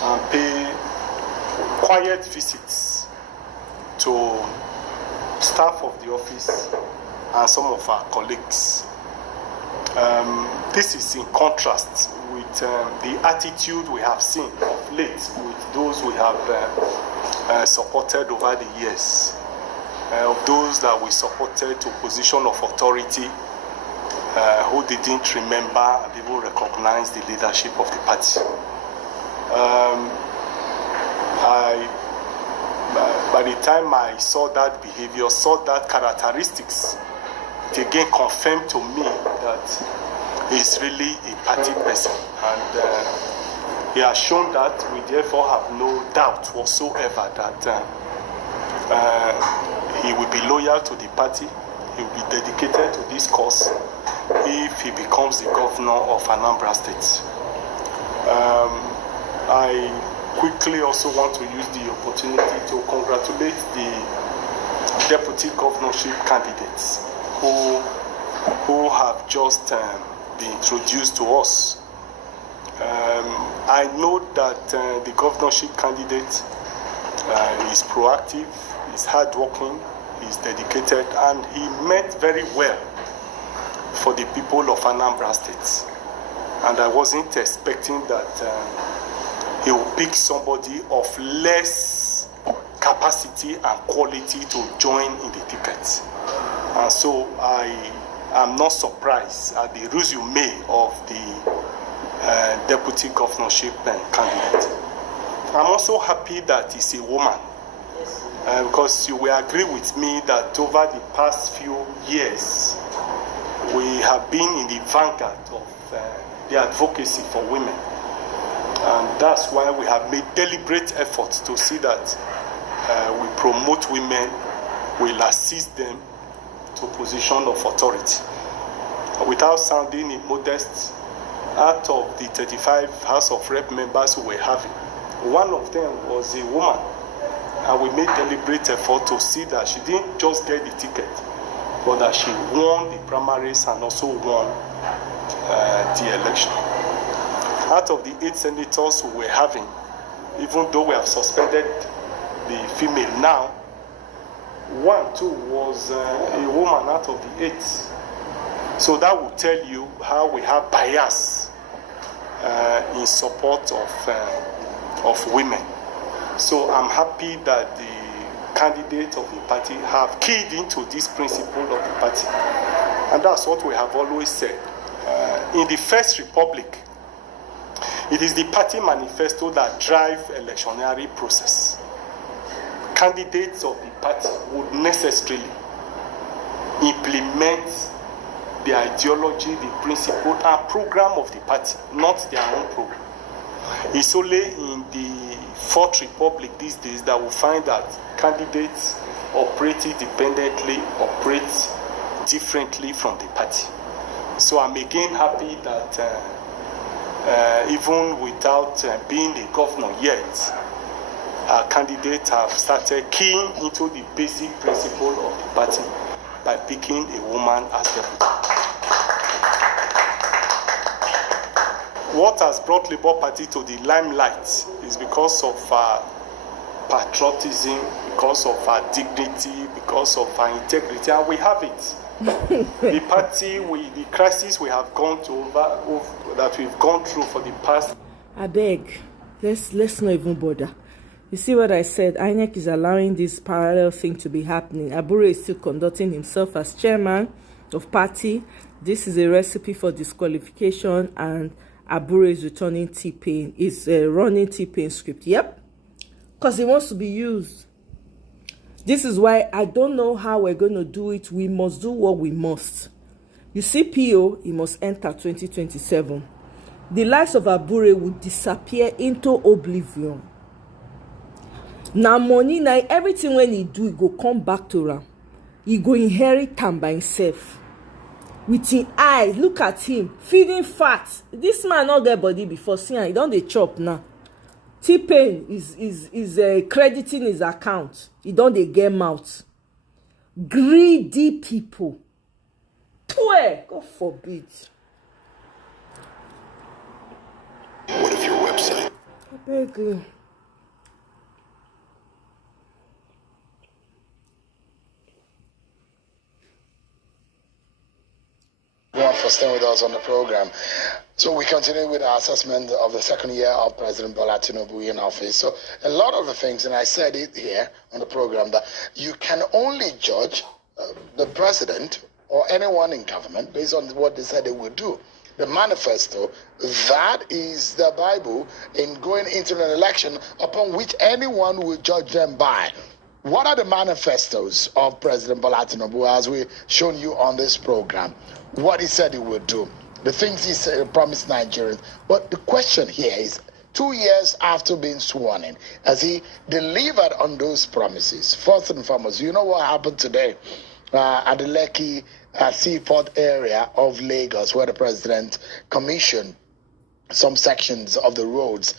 and pay quiet visits to staff of the office and some of our colleagues. This is in contrast with the attitude we have seen of late with those we have supported over the years, of those that we supported to position of authority, who didn't remember and even recognize the leadership of the party. By the time I saw that behavior, saw that characteristics, it again confirmed to me that he's really a party person, and he has shown that. We therefore have no doubt whatsoever that he will be loyal to the party, he will be dedicated to this cause if he becomes the governor of Anambra State. I quickly also want to use the opportunity to congratulate the deputy governorship candidates who have just been introduced to us. I know that the governorship candidate is proactive, is hardworking, is dedicated, and he meant very well for the people of Anambra State. And I wasn't expecting that he will pick somebody of less capacity and quality to join in the ticket. And so I am not surprised at the resume of the deputy governorship candidate. I'm also happy that he's a woman, because you will agree with me that over the past few years, we have been in the vanguard of the advocacy for women. And that's why we have made deliberate efforts to see that we promote women, we'll assist them to position of authority. Without sounding immodest, out of the 35 House of Rep members who were having, one of them was a woman. And we made deliberate effort to see that she didn't just get the ticket, but that she won the primaries and also won the election. Out of the 8 senators who were having, even though we have suspended the female now, 1 too was a woman out of the 8. So that will tell you how we have bias in support of women. So I'm happy that the candidate of the party have keyed into this principle of the party. And that's what we have always said. In the First Republic, it is the party manifesto that drives electionary process. Candidates of the party would necessarily implement the ideology, the principle, and program of the party, not their own program. It's only in the Fourth Republic these days that we find that candidates operate independently, operate differently from the party. So I'm again happy that even without being a governor yet, our candidates have started keying into the basic principle of the party by picking a woman as deputy. What has brought Labour Party to the limelight is because of our patriotism, because of our dignity, because of our integrity, and we have it. The party, the crisis we have gone to that we've gone through for the past. I beg, let's not even bother. You see what I said? INEC is allowing this parallel thing to be happening. Abure is still conducting himself as chairman of party. This is a recipe for disqualification, and Abure is returning T-Pain, is running T-Pain script. Yep, because he wants to be used. This is why I don't know how we're going to do it. We must do what we must. You see, PO, he must enter 2027. The likes of Abure would disappear into oblivion. Now money, now everything when he do, he go come back to him. He go inherit time by himself. With his eyes, look at him, feeding fat. This man not get body before, see, he don't dey chop now. T-Pain is crediting his account. He don't dey get mouth. Greedy people. God forbid. What if your website? I beg you. much for staying with us on the program. So we continue with our assessment of the second year of President Bola Tinubu in office. So a lot of the things, and I said it here on the program, that you can only judge the president or anyone in government based on what they said they would do. The manifesto, that is the Bible in going into an election upon which anyone will judge them by. What are the manifestos of President Bola Tinubu as we've shown you on this program? What he said he would do, the things he said, promised Nigerians. But the question here is, 2 years after being sworn in, has he delivered on those promises? First and foremost, you know what happened today at the Lekki seaport area of Lagos, where the president commissioned some sections of the roads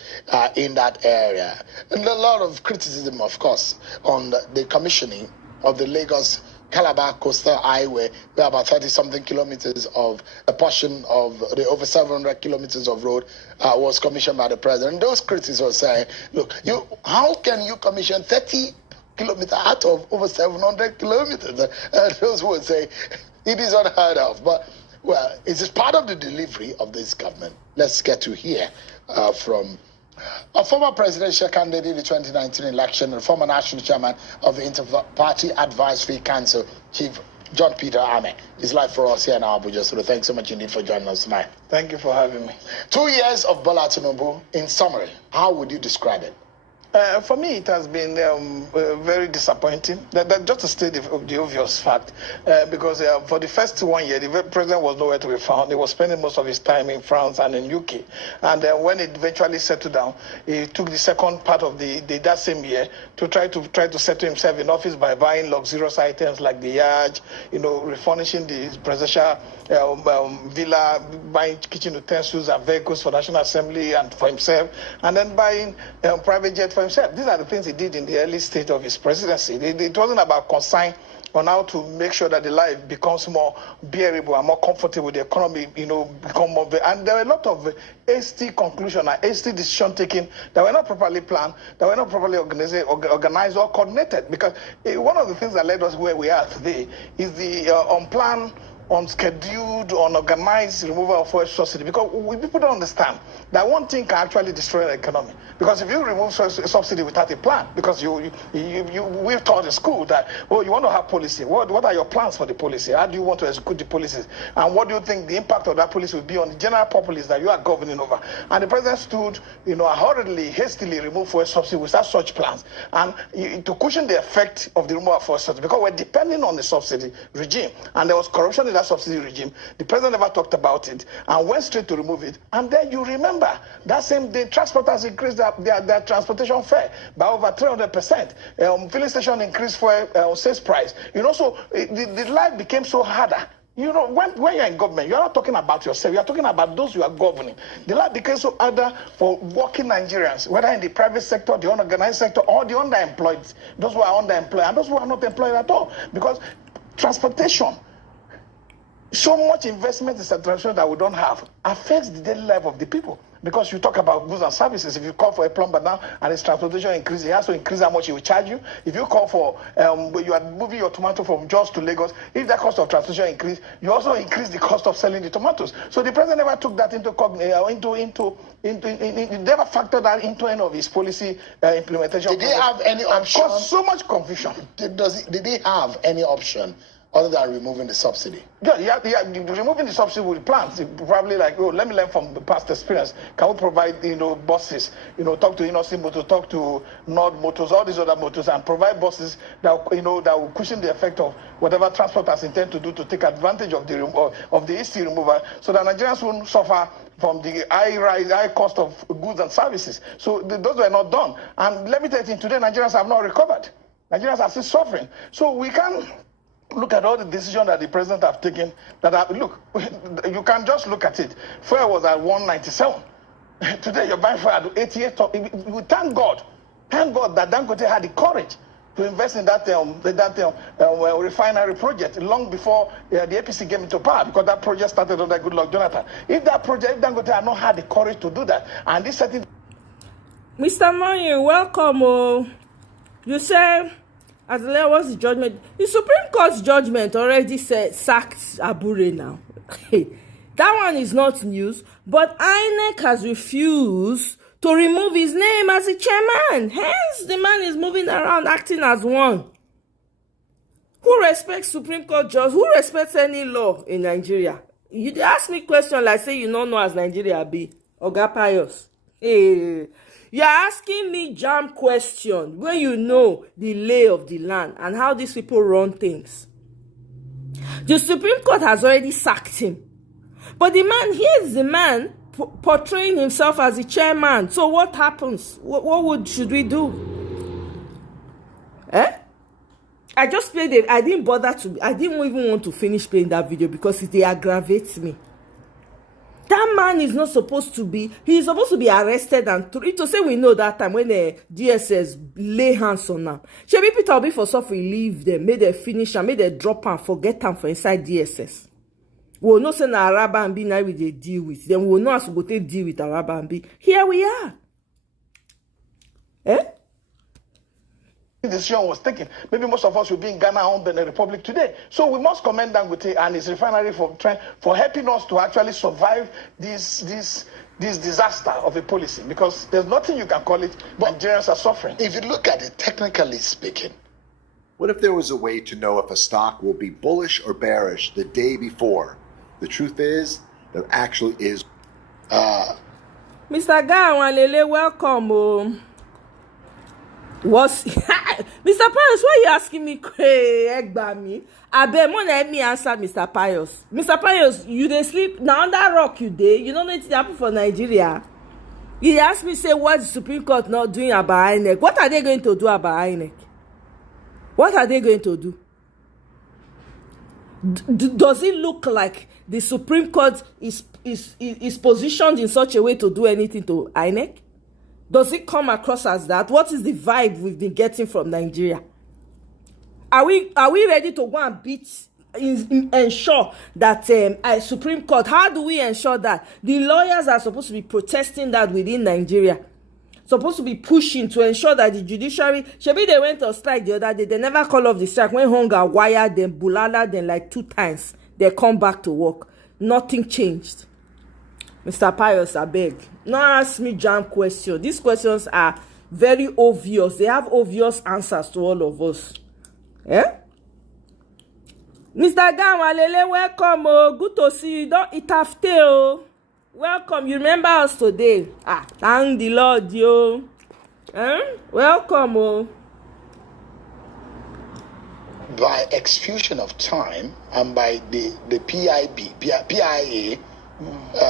in that area. And a lot of criticism, of course, on the commissioning of the Lagos-Calabar Coastal Highway, where about 30-something kilometers of a portion of the over 700 kilometers of road was commissioned by the president. And those critics were saying, look, how can you commission 30 kilometers out of over 700 kilometers? Those would say it is unheard of. But well, it is part of the delivery of this government. Let's get to hear from a former presidential candidate in the 2019 election and former national chairman of the Inter-Party Advisory Council, Chief John Peter Ame, is live for us here in Abuja. So thanks so much indeed for joining us tonight. Thank you for having me. 2 years of Bola Tinubu, in summary, how would you describe it? For me, it has been very disappointing. That just to state the obvious fact, because for the first 1 year, the president was nowhere to be found. He was spending most of his time in France and in UK. And when it eventually settled down, he took the second part of that same year to try to settle himself in office by buying luxurious items like the yacht, refurnishing the presidential villa, buying kitchen utensils and vehicles for National Assembly and for himself, and then buying private jet for himself. These are the things he did in the early stage of his presidency. It wasn't about concern on how to make sure that the life becomes more bearable and more comfortable, the economy, become more. And there were a lot of hasty conclusion and hasty decision taking that were not properly planned, that were not properly organized or coordinated. Because one of the things that led us where we are today is the unplanned, unscheduled, unorganized removal of fuel subsidy. Because people don't understand that one thing can actually destroy the economy. Because if you remove subsidy without a plan, because we've taught in school that, you want to have policy. What are your plans for the policy? How do you want to execute the policies? And what do you think the impact of that policy will be on the general populace that you are governing over? And the president stood, hurriedly, hastily removed fuel subsidy without such plans. And to cushion the effect of the removal of fuel subsidy, because we're depending on the subsidy regime, and there was corruption in that subsidy regime. The president never talked about it and went straight to remove it. And then you remember that same day, transporters increased their transportation fare by over 300%. Filling station increased for sales price. So the life became so harder. When you're in government, you're not talking about yourself. You're talking about those you are governing. The life became so harder for working Nigerians, whether in the private sector, the unorganized sector, or the underemployed. Those who are underemployed and those who are not employed at all. Because transportation, so much investment in transportation that we don't have, affects the daily life of the people. Because you talk about goods and services. If you call for a plumber now and his transportation increases, he has to increase how much he will charge you. If you call for, you are moving your tomato from Jos to Lagos, if that cost of transportation increase, you also increase the cost of selling the tomatoes. So the president never took that into never factored that into any of his policy implementation. Did they have any option? Caused so much confusion. Did they have any option other than removing the subsidy? Yeah, removing the subsidy with plans. Probably like, let me learn from the past experience. Can we provide, buses? Talk to Innocent Motors, talk to Nord Motors, all these other motors, and provide buses that that will cushion the effect of whatever transporters intend to do to take advantage of the hasty removal, so that Nigerians won't suffer from the high cost of goods and services. So those were not done. And let me tell you, today Nigerians have not recovered. Nigerians are still suffering. So we can look at all the decisions that the president have taken. You can just look at it. Fuel was at 197. Today you're buying fuel at 88. We thank God that Dangote had the courage to invest in that refinery project long before the APC came into power, because that project started under Goodluck Jonathan. If Dangote had not had the courage to do that, and this setting. Mr. Manye, welcome. You say, as the what's the judgment? The Supreme Court's judgment already said sacked Abure now. That one is not news, but INEC has refused to remove his name as a chairman. Hence, the man is moving around acting as one. Who respects Supreme Court judge? Who respects any law in Nigeria? You ask me question like say you don't know as Nigeria be. Oga Pius. Hey, you're asking me jam question when you know the lay of the land and how these people run things. The Supreme Court has already sacked him. But the man, here's the man portraying himself as the chairman. So what happens? What should we do? I just played it. I didn't even want to finish playing that video because it aggravates me. That man is not supposed to be, he's supposed to be arrested and to say we know that time when the DSS lay hands on him. Shebi Peter Obi for suffering leave them, made them finish and made them drop and forget them for inside DSS. We will not say na Araba and B now we deal with. Then we will not have to go to deal with Araba and B. Here we are. The decision was taken. Maybe most of us will be in Ghana or Benin Republic today. So we must commend Dangote and his refinery for helping us to actually survive this disaster of a policy, because there's nothing you can call it, but Nigerians are suffering. If you look at it, technically speaking, what if there was a way to know if a stock will be bullish or bearish the day before? The truth is, there actually is. Mr. Gawanlele, welcome. Was Mr. Pius, why are you asking me? I bet more let me answer Mr. Pius. Mr. Pius, you dey sleep now under rock you dey. You don't know anything happen for Nigeria. You ask me say what the Supreme Court not doing about INEC. What are they going to do about INEC? What are they going to do? Does it look like the Supreme Court is positioned in such a way to do anything to INEC? Does it come across as that? What is the vibe we've been getting from Nigeria? Are we ready to go and ensure that Supreme Court? How do we ensure that the lawyers are supposed to be protesting that within Nigeria? Supposed to be pushing to ensure that the judiciary. Shebi they went on strike the other day. They never call off the strike. When hunger wired them, bulala them like 2 times. They come back to work. Nothing changed. Mr. Pius, I beg. Not ask me jam questions. These questions are very obvious. They have obvious answers to all of us. Mr. Gawanlele, welcome. Oh, good to see you. Don't eat after. Oh. Welcome. You remember us today. Thank the Lord, yo. Welcome. Oh. By execution of time and by the PIA,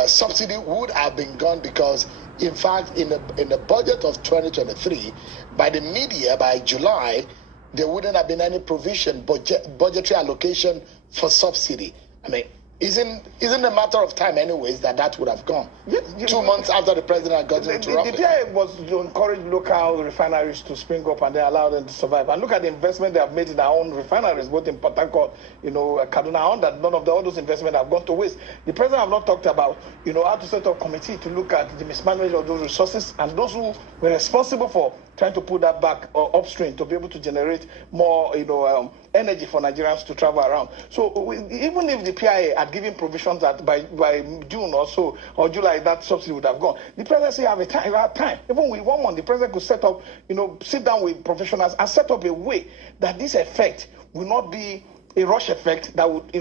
subsidy would have been gone, because in fact in the budget of 2023, by the mid-year, by July, there wouldn't have been any provision, budgetary allocation for subsidy. I mean, isn't a matter of time anyways that would have gone? 2 months after the president had gotten into office. The PIA was to encourage local refineries to spring up and they allow them to survive. And look at the investment they have made in their own refineries, both in Port Harcourt, Kaduna, that none of all those investments have gone to waste. The president have not talked about, how to set up a committee to look at the mismanagement of those resources and those who were responsible for trying to put that back upstream to be able to generate more, energy for Nigerians to travel around. So even if the PIA had given provisions that by June or so, or July, that subsidy would have gone, the president still have time. Even with 1 month, the president could set up, sit down with professionals and set up a way that this effect will not be a rush effect that would,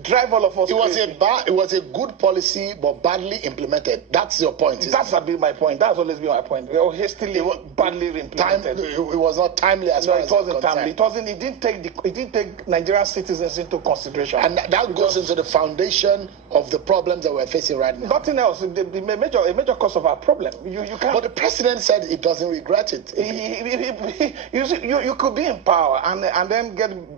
drive all of us. It was a good policy, but badly implemented. That's your point. That's been my point. That's always been my point. Hastily, badly implemented. It was not timely as well. No, it wasn't timely. It didn't take Nigerian citizens into consideration, and that goes into the foundation of the problems that we're facing right now. Nothing else. A major cause of our problem. You can't. But the president said he doesn't regret it. You could be in power and then get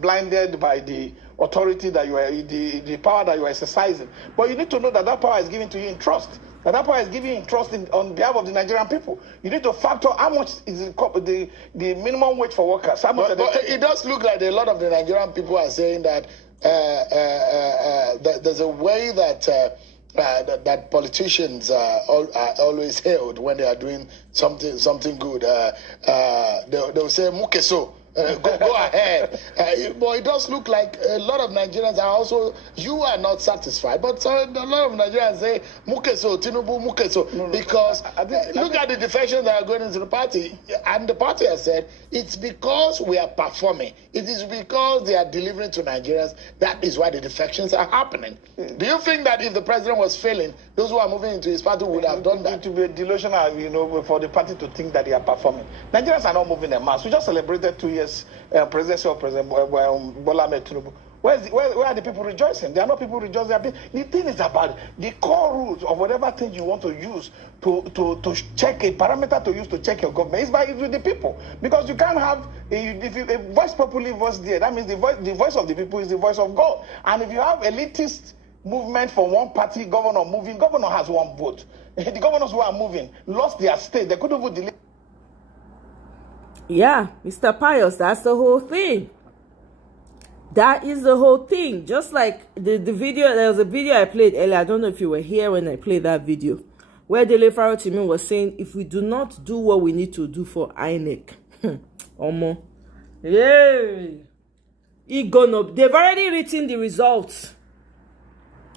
blinded by the authority that you are, the power that you are exercising. But you need to know that power is given to you in trust. That power is given in trust on behalf of the Nigerian people. You need to factor how much is the minimum wage for workers. How much but it does look like a lot of the Nigerian people are saying that there's a way that politicians are always hailed when they are doing something good. They'll say mukeso. Go ahead. But it does look like a lot of Nigerians are also, you are not satisfied, but a lot of Nigerians say, Mukeso, Tinubu, Mukeso, because look at the defections that are going into the party. And the party has said, it's because we are performing. It is because they are delivering to Nigerians. That is why the defections are happening. Do you think that if the president was failing, those who are moving into his party would have done that? To be delusional, for the party to think that they are performing. Nigerians are not moving en masse. We just celebrated 2 years presidency of President Bola Ahmed Tinubu. Where are the people rejoicing? There are no people rejoicing. The thing is about the core rules of whatever thing you want to use to check a parameter to use to check your government. It's with the people. Because you can't have a voice populi voice there. That means the voice of the people is the voice of God. And if you have elitist movement for one party, governor moving, governor has one vote. The governors who are moving lost their state. They couldn't vote. Yeah, Mr. Pius, that's the whole thing. That is the whole thing. Just like the video, there was a video I played earlier. I don't know if you were here when I played that video, where Dele Farotimi was saying, if we do not do what we need to do for INEC, Omo, yeah, they've already written the results.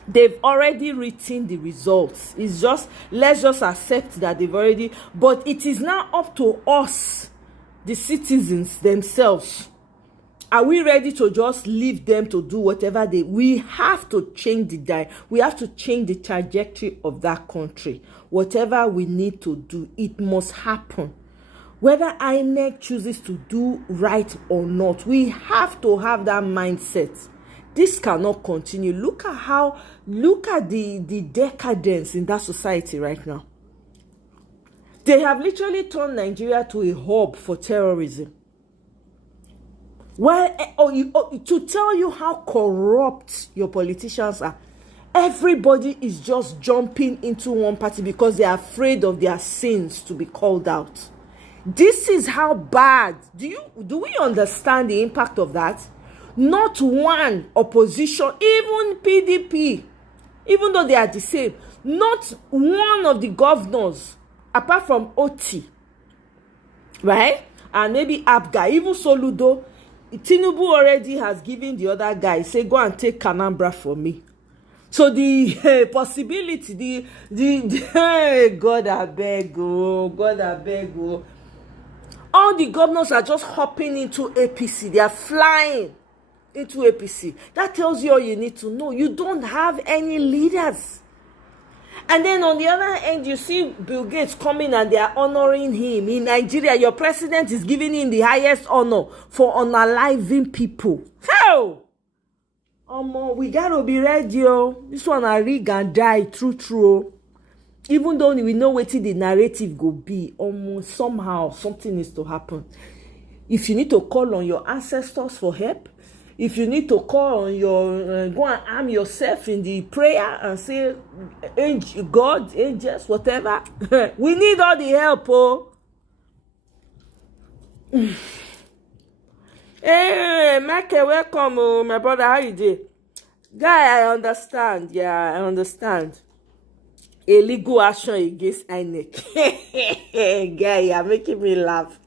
They've already written the results. It's just, let's just accept that they've already, but it is now up to us, the citizens themselves. Are we ready to just leave them to do whatever we have to change we have to change the trajectory of that country. Whatever we need to do, it must happen. Whether INEC chooses to do right or not, we have to have that mindset. This cannot continue. Look at the decadence in that society right now. They have literally turned Nigeria to a hub for terrorism. To tell you how corrupt your politicians are, everybody is just jumping into one party because they are afraid of their sins to be called out. This is how bad. Do we understand the impact of that? Not one opposition, even PDP, even though they are the same, not one of the governors, apart from Oti, right? And maybe Abga, even Soludo, Tinubu already has given the other guy, say, go and take Kanambra for me. So the possibility, God I beg, all the governors are just hopping into APC. They are flying into APC. That tells you all you need to know. You don't have any leaders. And then on the other end, you see Bill Gates coming and they are honoring him. In Nigeria, your president is giving him the highest honor for unaliving people. How? We gotta be ready, oh. This one I rig and die, true. Even though we know what the narrative go be, somehow something needs to happen. If you need to call on your ancestors for help, if you need to call on your, go and arm yourself in the prayer and say, God, angels, whatever. We need all the help, oh. Hey, Michael, welcome, oh, my brother. How you doing? Guy, I understand. Yeah, I understand. A legal action against INEC. Guy, you're making me laugh.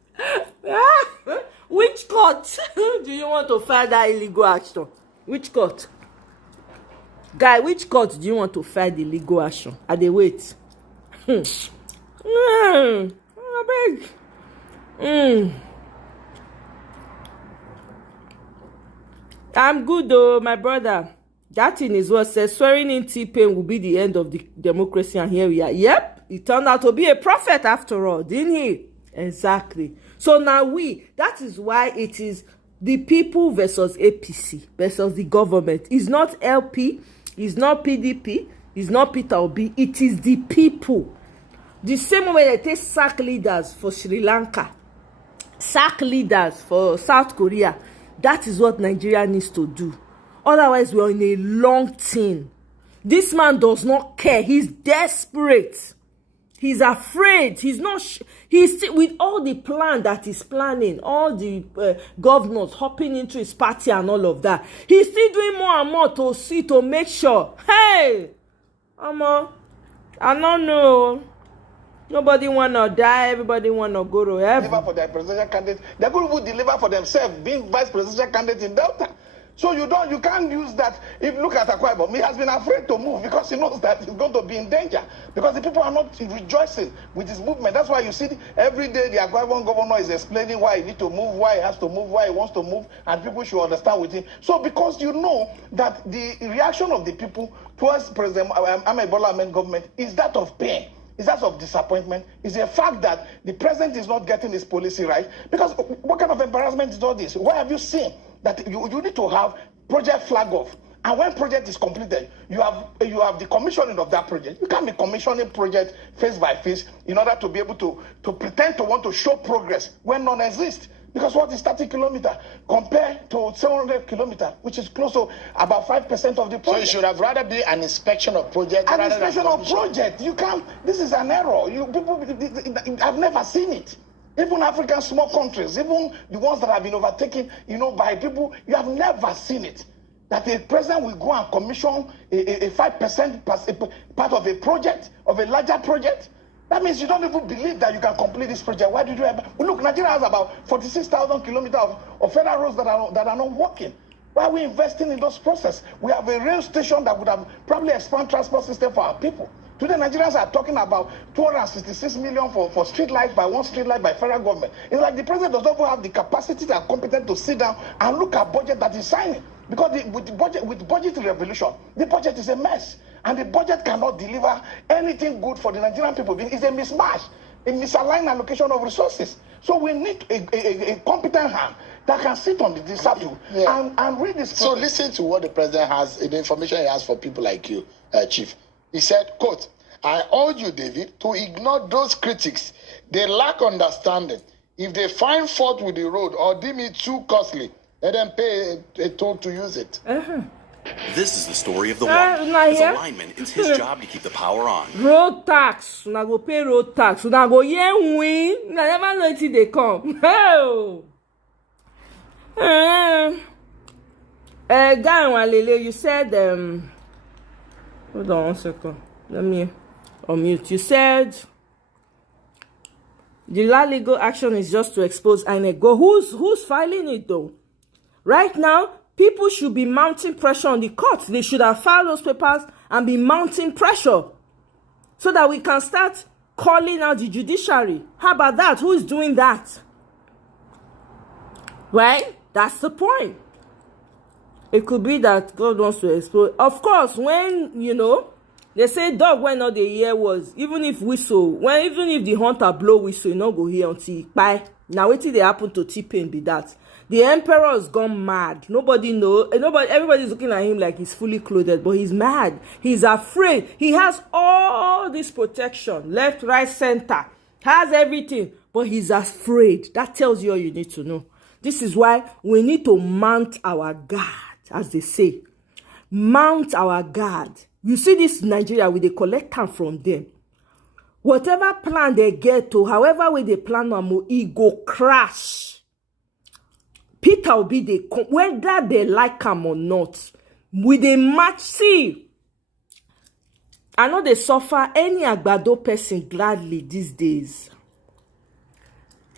Which court do you want to file that illegal action? Which court? Guy, which court do you want to file the legal action? Are they wait? I beg. I'm good though, my brother. That thing is what says swearing in T-Pain will be the end of the democracy, and here we are. Yep, he turned out to be a prophet after all, didn't he? Exactly. So now that is why it is the people versus APC versus the government. It's not LP, it's not PDP, it's not Peter Obi, it is the people. The same way they take sack leaders for Sri Lanka, sack leaders for South Korea. That is what Nigeria needs to do. Otherwise, we're in a long thing. This man does not care. He's desperate. He's afraid. He's not. He's with all the plan that he's planning, all the governors hopping into his party and all of that. He's still doing more and more to make sure. Hey, I don't know. Nobody wanna die. Everybody wanna go to heaven. Deliver for their presidential candidate. They're going to deliver for themselves, being vice presidential candidate in Delta. So you can't use that. If you look at Akwa Ibom, he has been afraid to move because he knows that he's going to be in danger. Because the people are not rejoicing with his movement. That's why you see every day the Akwa Ibom governor is explaining why he needs to move, why he has to move, why he wants to move, and people should understand with him. So because you know that the reaction of the people towards President Ahmed Bola Ahmed government is that of pain. Is that of disappointment? Is the fact that the president is not getting his policy right? Because what kind of embarrassment is all this? Why have you seen that you need to have project flag off? And when project is completed, you have the commissioning of that project. You can't be commissioning project face by face in order to be able to pretend to want to show progress when none exists. Because what is 30 kilometers compared to 700 kilometers, which is close to about 5% of the project. So it should have rather be an inspection of project. An inspection of project. You can't. This is an error. I've never seen it. Even African small countries, even the ones that have been overtaken, by people, you have never seen it. That a president will go and commission a 5% part of a project, of a larger project. That means you don't even believe that you can complete this project. Why did you ever? Look, Nigeria has about 46,000 kilometers of federal roads that are not working. Why are we investing in those processes? We have a rail station that would have probably expanded transport system for our people. Today, Nigerians are talking about 266 million for street lights by one street light by federal government. It's like the president does not even have the capacity and competence to sit down and look at budget that he's signing. Because with budget revolution, the budget is a mess. And the budget cannot deliver anything good for the Nigerian people. It's a mismatch, a misaligned allocation of resources. So we need a competent hand that can sit on the disciple and read this. So listen to what the president has, the information he has for people like you, Chief. He said, quote, "I urge you, David, to ignore those critics. They lack understanding. If they find fault with the road or deem it too costly, let them pay a toll to use it." This is the story of the one. His alignment, it's his job to keep the power on. Road tax. Una go pay road tax. Una go win. Una never know until they come. Guy Walele, you said hold on 1 second. Let me unmute. You said the legal action is just to expose INEC. Go. Who's filing it though? Right now, people should be mounting pressure on the courts. They should have filed those papers and be mounting pressure so that we can start calling out the judiciary. How about that? Who is doing that? Right? That's the point. It could be that God wants to expose. Of course, when, they say dog when not the ear was, even if the hunter blow whistle, you not go hear until he bye. Now wait till they happen to T-Pain be that. The emperor has gone mad. Nobody knows. Everybody's looking at him like he's fully clothed, but he's mad. He's afraid. He has all this protection, left, right, center, has everything, but he's afraid. That tells you all you need to know. This is why we need to mount our guard, as they say. Mount our guard. You see this Nigeria, we they collect time from them. Whatever plan they get to, however way they plan them, it go crash. Peter will be whether they like him or not, with a match. See, I know they suffer any agbado person gladly these days.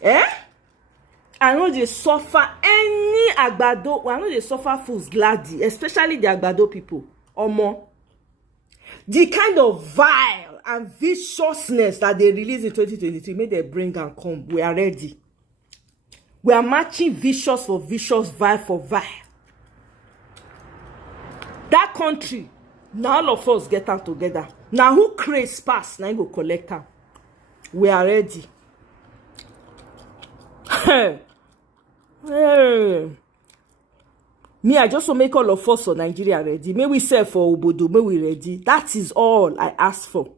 I know they suffer any agbado. I know they suffer fools gladly, especially the agbado people. Or more. The kind of vile and viciousness that they released in 2023, may they bring and come. We are ready. We are matching vicious for vicious, vile for vile. That country, now all of us get them together. Now who craze pass, now you go collect them. We are ready. Me, I just want to make all of us for Nigeria ready. May we serve for Obodo, may we ready. That is all I ask for.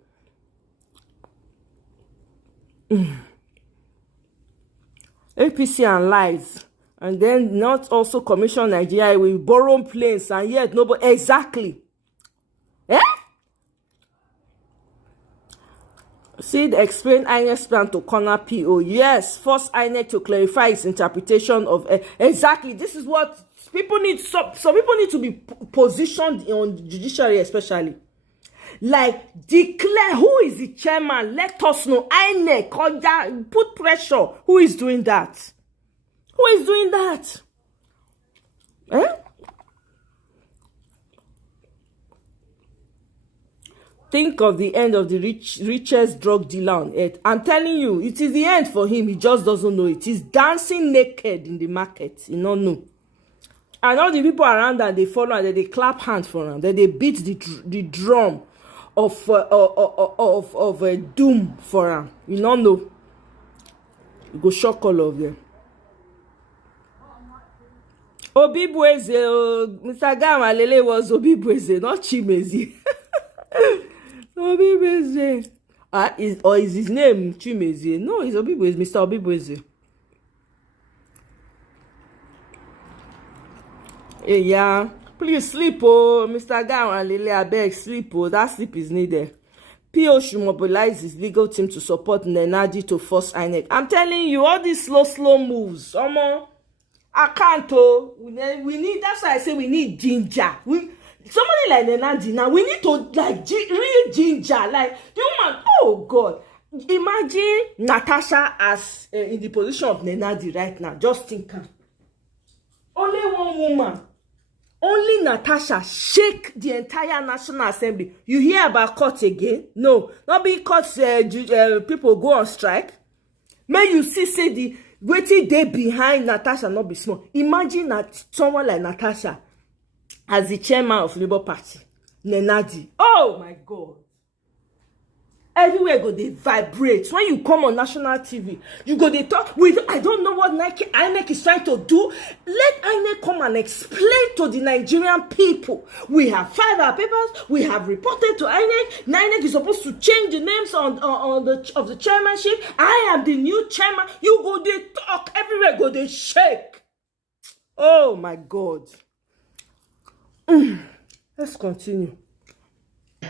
APC and lies, and then not also commission Nigeria with borrow planes, and yet nobody exactly. Sid explained INEC's plan to corner PO. Yes, force INEC to clarify its interpretation of exactly. This is what people need. Some people need to be positioned on the judiciary, especially. like declare who is the chairman. Let us know. INEC, put pressure. Who is doing that? Who is doing that? Eh? Think of the end of the richest drug dealer on earth. I'm telling you, it is the end for him. He just doesn't know it. He's dancing naked in the market. You don't know. And all the people around that, they follow and they clap hands for him. Then they beat the drum of doom for him. You don't know. You go shock all of them. Obi Bueze, Mr. Gamalele was Obi Bueze, not Chimezi. Obi Bueze. Or is his name Chimezi? No, it's Obi Bueze, Mr. Obi Bueze. Hey, yeah. Please sleep, oh, Mr. Gamalele, I beg, sleep, oh. That sleep is needed. PO should mobilize his legal team to support Nenadi to force INEC. I'm telling you, all these slow moves. I can't, oh. We need, that's why I say we need ginger. Somebody like Nenadi now, we need to, like, real ginger. Like, the woman, oh, God. Imagine Natasha as in the position of Nenadi right now. Just think. Only one woman. Only Natasha shake the entire National Assembly. You hear about court again? No. Not because people go on strike. May you say the waiting day behind Natasha not be small. Imagine that someone like Natasha as the chairman of Labour Party. Nenadi. Oh my God. Everywhere go they vibrate. When you come on national TV, you go they talk. I don't know what INEC is trying to do. Let INEC come and explain to the Nigerian people. We have filed our papers. We have reported to INEC. INEC is supposed to change the names of the chairmanship. I am the new chairman. You go they talk. Everywhere go they shake. Oh my God. Let's continue.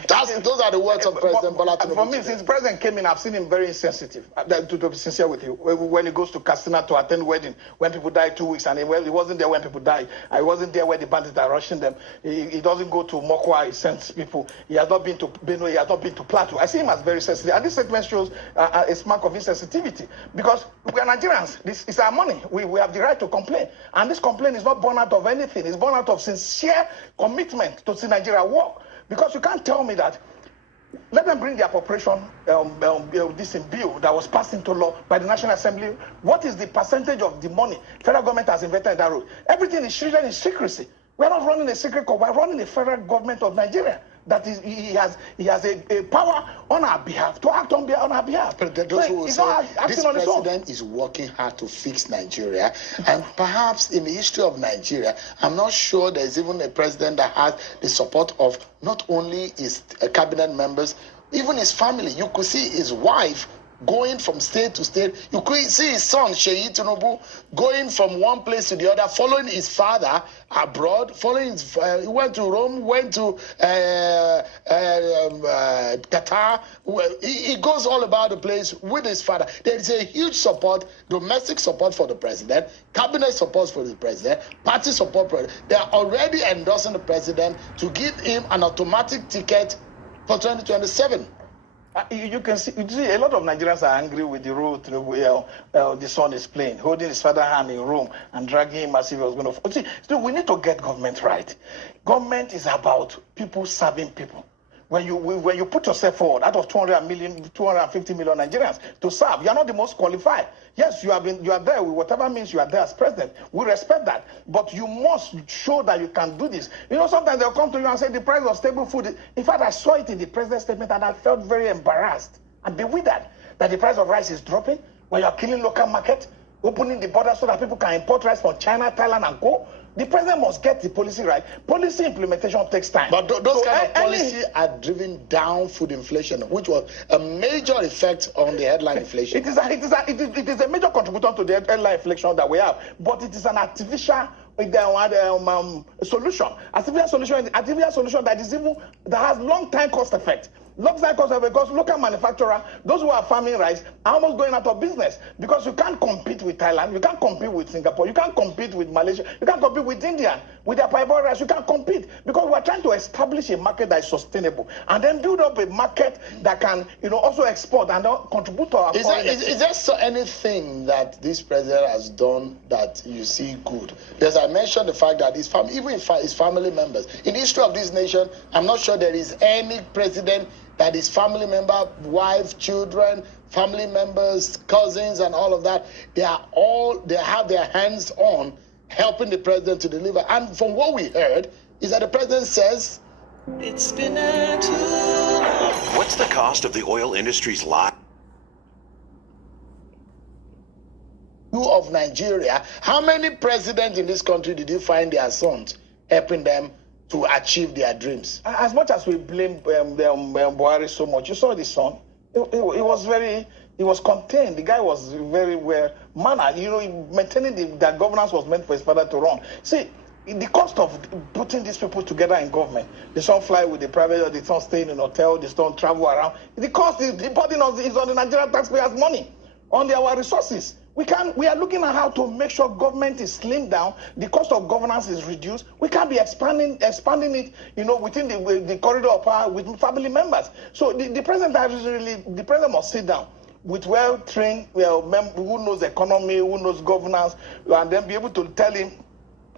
Those are the words of President Bola Tinubu. For me, since the president came in, I've seen him very insensitive. To be sincere with you, when he goes to Katsina to attend wedding, when people die 2 weeks, and he wasn't there when people die. I wasn't there when the bandits are rushing them. He doesn't go to Mokwa. He sends people. He has not been to Benue. He has not been to Plateau. I see him as very sensitive, and this statement shows a mark of insensitivity because we are Nigerians. This is our money. We have the right to complain, and this complaint is not born out of anything. It's born out of sincere commitment to see Nigeria work. Because you can't tell me that, let them bring the appropriation this bill that was passed into law by the National Assembly. What is the percentage of the money federal government has invested in that road? Everything is treated in secrecy. We're not running a secret court. We're running the federal government of Nigeria. That is, he has a power on our behalf to act on our behalf. But those who say this president is working hard to fix Nigeria, and perhaps in the history of Nigeria, I'm not sure there's even a president that has the support of not only his cabinet members, even his family. You could see his wife going from state to state. You could see his son, Sheyi Tinubu, going from one place to the other, following his father abroad, following his, he went to Rome, went to Qatar. He goes all about the place with his father. There is a huge support, domestic support for the president, cabinet support for the president, party support for they are already endorsing the president to give him an automatic ticket for 2027. You can see a lot of Nigerians are angry with the role the son is playing, holding his father's hand in Rome and dragging him as if he was going to. See, we need to get government right. Government is about people serving people. When you put yourself forward out of 250 million Nigerians to serve, you are not the most qualified. Yes, you are there with whatever means you are there as president. We respect that, but you must show that you can do this. You know, sometimes they'll come to you and say the price of stable food. In fact, I saw it in the president's statement, and I felt very embarrassed and bewildered that the price of rice is dropping when you are killing local market, opening the border so that people can import rice from China, Thailand, and go. The president must get the policy right. Policy implementation takes time. But those kind of policy are driven down food inflation, which was a major effect on the headline inflation. It is a major contributor to the headline inflation that we have, but it is an artificial solution. Artificial solution that has long time cost effect. Luxury cost because local manufacturer, those who are farming rice, are almost going out of business because you can't compete with Thailand, you can't compete with Singapore, you can't compete with Malaysia, you can't compete with India, with their parboiled rice. You can't compete because we're trying to establish a market that is sustainable and then build up a market that can, also export and contribute to our foreign exchange. Is there anything that this president has done that you see good? Because I mentioned the fact that his family members, in the history of this nation, I'm not sure there is any president that his family member, wife, children, family members, cousins, and all of that, they have their hands on helping the president to deliver. And from what we heard, is that the president says, it's been too long. What's the cost of the oil industry's life? Of Nigeria, how many presidents in this country did you find their sons helping them to achieve their dreams? As much as we blame Buhari so much, you saw the son. He was contained. The guy was very well mannered. Maintaining that governance was meant for his father to run. See, the cost of putting these people together in government, the son fly with the private, the son stay in an hotel, the son travel around. The cost, the burden is on the Nigerian taxpayers' money, on our resources. We are looking at how to make sure government is slimmed down, the cost of governance is reduced. We can't be expanding it, within the corridor of power with family members. So the president must sit down with well-trained, who knows economy, who knows governance, and then be able to tell him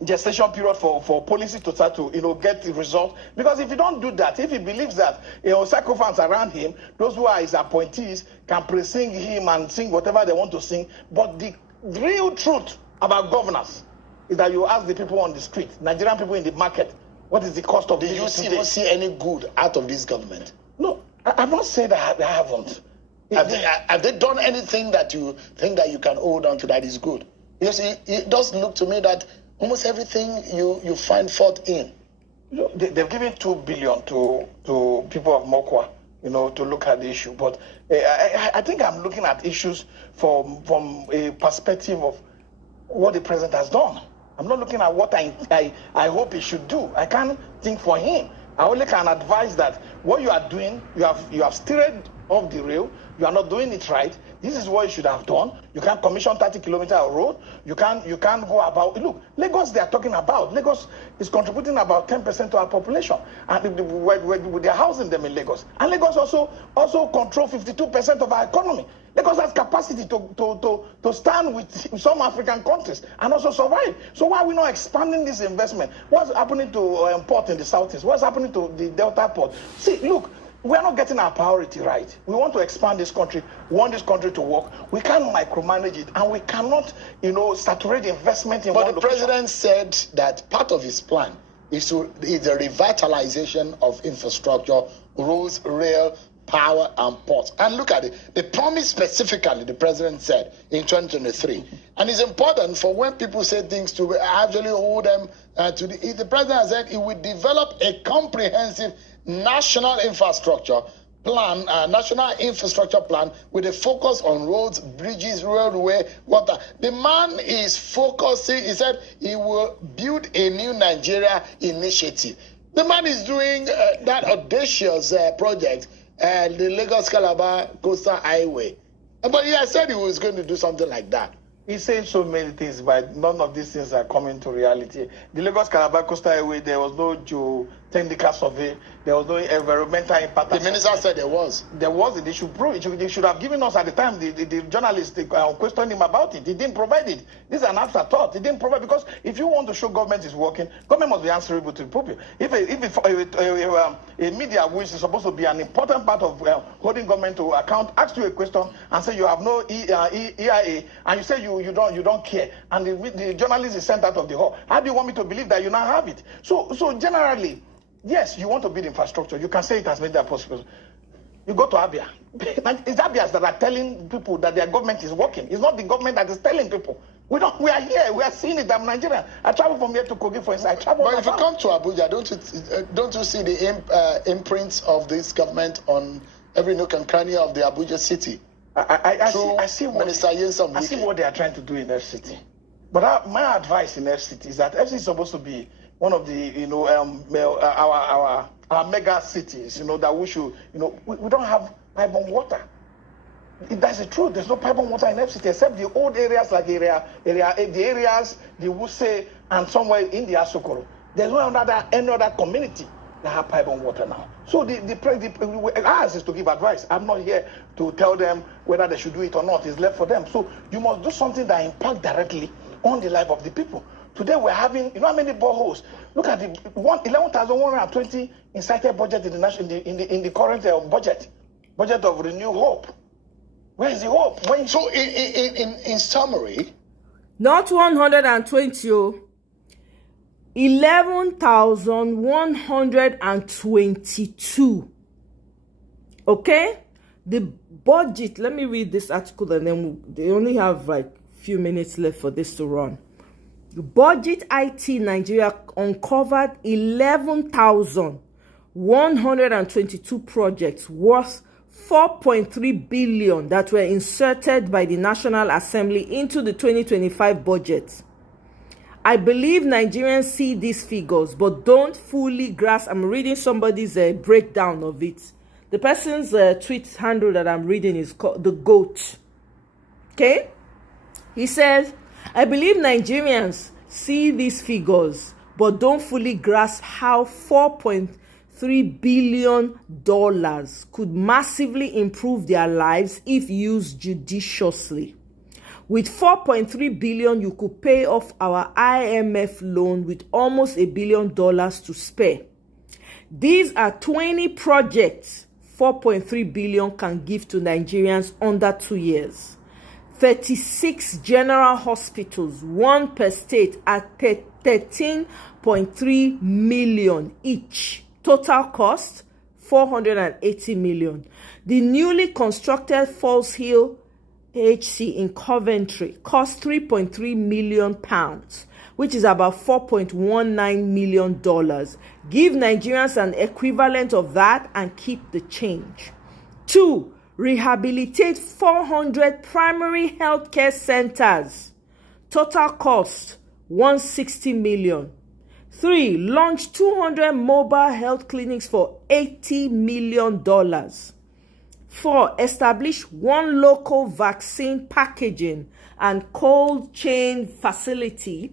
gestation period for policy to start to get the result. Because if you don't do that, if he believes that sycophants around him, those who are his appointees, can pre-sing him and sing whatever they want to sing, but the real truth about governance is that you ask the people on the street, Nigerian people in the market, what is the cost of living today? Do you see any good out of this government? No, I'm not saying that I haven't. Have they done anything that you think that you can hold on to that is good? Because it does look to me that almost everything you find fault in. They've given 2 billion to people of Mokwa, to look at the issue. But I think I'm looking at issues from a perspective of what the president has done. I'm not looking at what I hope he should do. I can't think for him. I only can advise that what you are doing, you have steered off the rail. You are not doing it right. This is what you should have done. You can't commission 30 kilometers of road. You can't go about. Look, Lagos, they are talking about. Lagos is contributing about 10% to our population, and they're housing them in Lagos. And Lagos also control 52% of our economy. Lagos has capacity to stand with some African countries and also survive. So why are we not expanding this investment? What's happening to port in the southeast? What's happening to the Delta port? See, look. We are not getting our priority right. We want to expand this country. We want this country to work. We can't micromanage it, and we cannot, saturate investment in one location. But the president said that part of his plan is the revitalization of infrastructure, roads, rail, power, and ports. And look at it. The promise specifically, the president said in 2023. And it's important for when people say things to actually hold them to the president has said he will develop a comprehensive national infrastructure plan with a focus on roads, bridges, railway, water. The man is focusing. He said he will build a new Nigeria initiative. The man is doing that audacious project, the Lagos-Calabar Coastal Highway. But he has said he was going to do something like that. He's saying so many things, but none of these things are coming to reality. The Lagos-Calabar Coastal Highway, there was no geotechnical survey. There was no environmental impact. The minister said there was. There was. They should prove it. They should have given us at the time. The journalists questioned him about it. He didn't provide it. This is an afterthought. He didn't provide, because if you want to show government is working, government must be answerable to the people. If a media, which is supposed to be an important part of holding government to account, asks you a question and say you have no EIA, and you say you don't care, and the journalist is sent out of the hall, how do you want me to believe that you now have it? So generally, yes, you want to build infrastructure. You can say it has made that possible. You go to Abia. It's Abias that are telling people that their government is working. It's not the government that is telling people. We are here. We are seeing it. I'm Nigerian. I travel from here to Kogi, for instance. But if you come to Abuja, don't you see the imprints of this government on every nook and cranny of the Abuja city? I see what they are trying to do in FCT. But my advice in FCT is that FCT is supposed to be one of the, our our mega cities, that we should, we don't have pipe-borne water. That's the truth. There's no pipe-borne water in FCT except the old areas like the areas, the Wuse, and somewhere in the Asokoro. There's no any other community that have pipe-borne water now. So ours is to give advice. I'm not here to tell them whether they should do it or not. It's left for them. So you must do something that impacts directly on the life of the people. Today we're having, how many boreholes? Look at the 11,120 incited budget in the current budget of Renew Hope. Where is the hope? So in summary, not 120, 11,122. Okay, the budget. Let me read this article, and then they only have like few minutes left for this to run. The Budget IT Nigeria uncovered 11,122 projects worth 4.3 billion that were inserted by the National Assembly into the 2025 budget. I believe Nigerians see these figures but don't fully grasp. I'm reading somebody's breakdown of it. The person's tweet handle that I'm reading is called The Goat. Okay? He says, I believe Nigerians see these figures but don't fully grasp how $4.3 billion could massively improve their lives if used judiciously. With 4.3 billion, you could pay off our IMF loan with almost $1 billion to spare. These are 20 projects 4.3 billion can give to Nigerians under 2 years. 36 general hospitals, one per state, at 13.3 million each. Total cost 480 million. The newly constructed Falls Hill HC in Coventry cost 3.3 million pounds, which is about $4.19 million. Give Nigerians an equivalent of that and keep the change. 2. Rehabilitate 400 primary healthcare centers. Total cost 160 million. 3. Launch 200 mobile health clinics for $80 million. 4. Establish one local vaccine packaging and cold chain facility,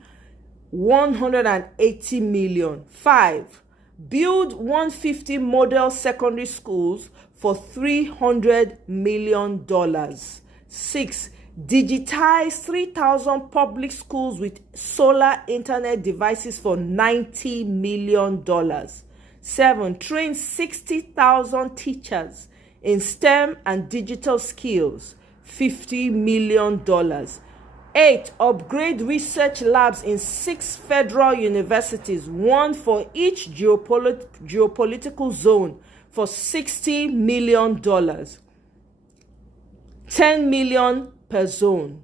180 million. 5. Build 150 model secondary schools for $300 million. 6. Digitize 3,000 public schools with solar internet devices for $90 million. 7. Train 60,000 teachers in STEM and digital skills, $50 million. 8. Upgrade research labs in 6 federal universities, one for each geopolitical zone, for $60 million. 10 million per zone.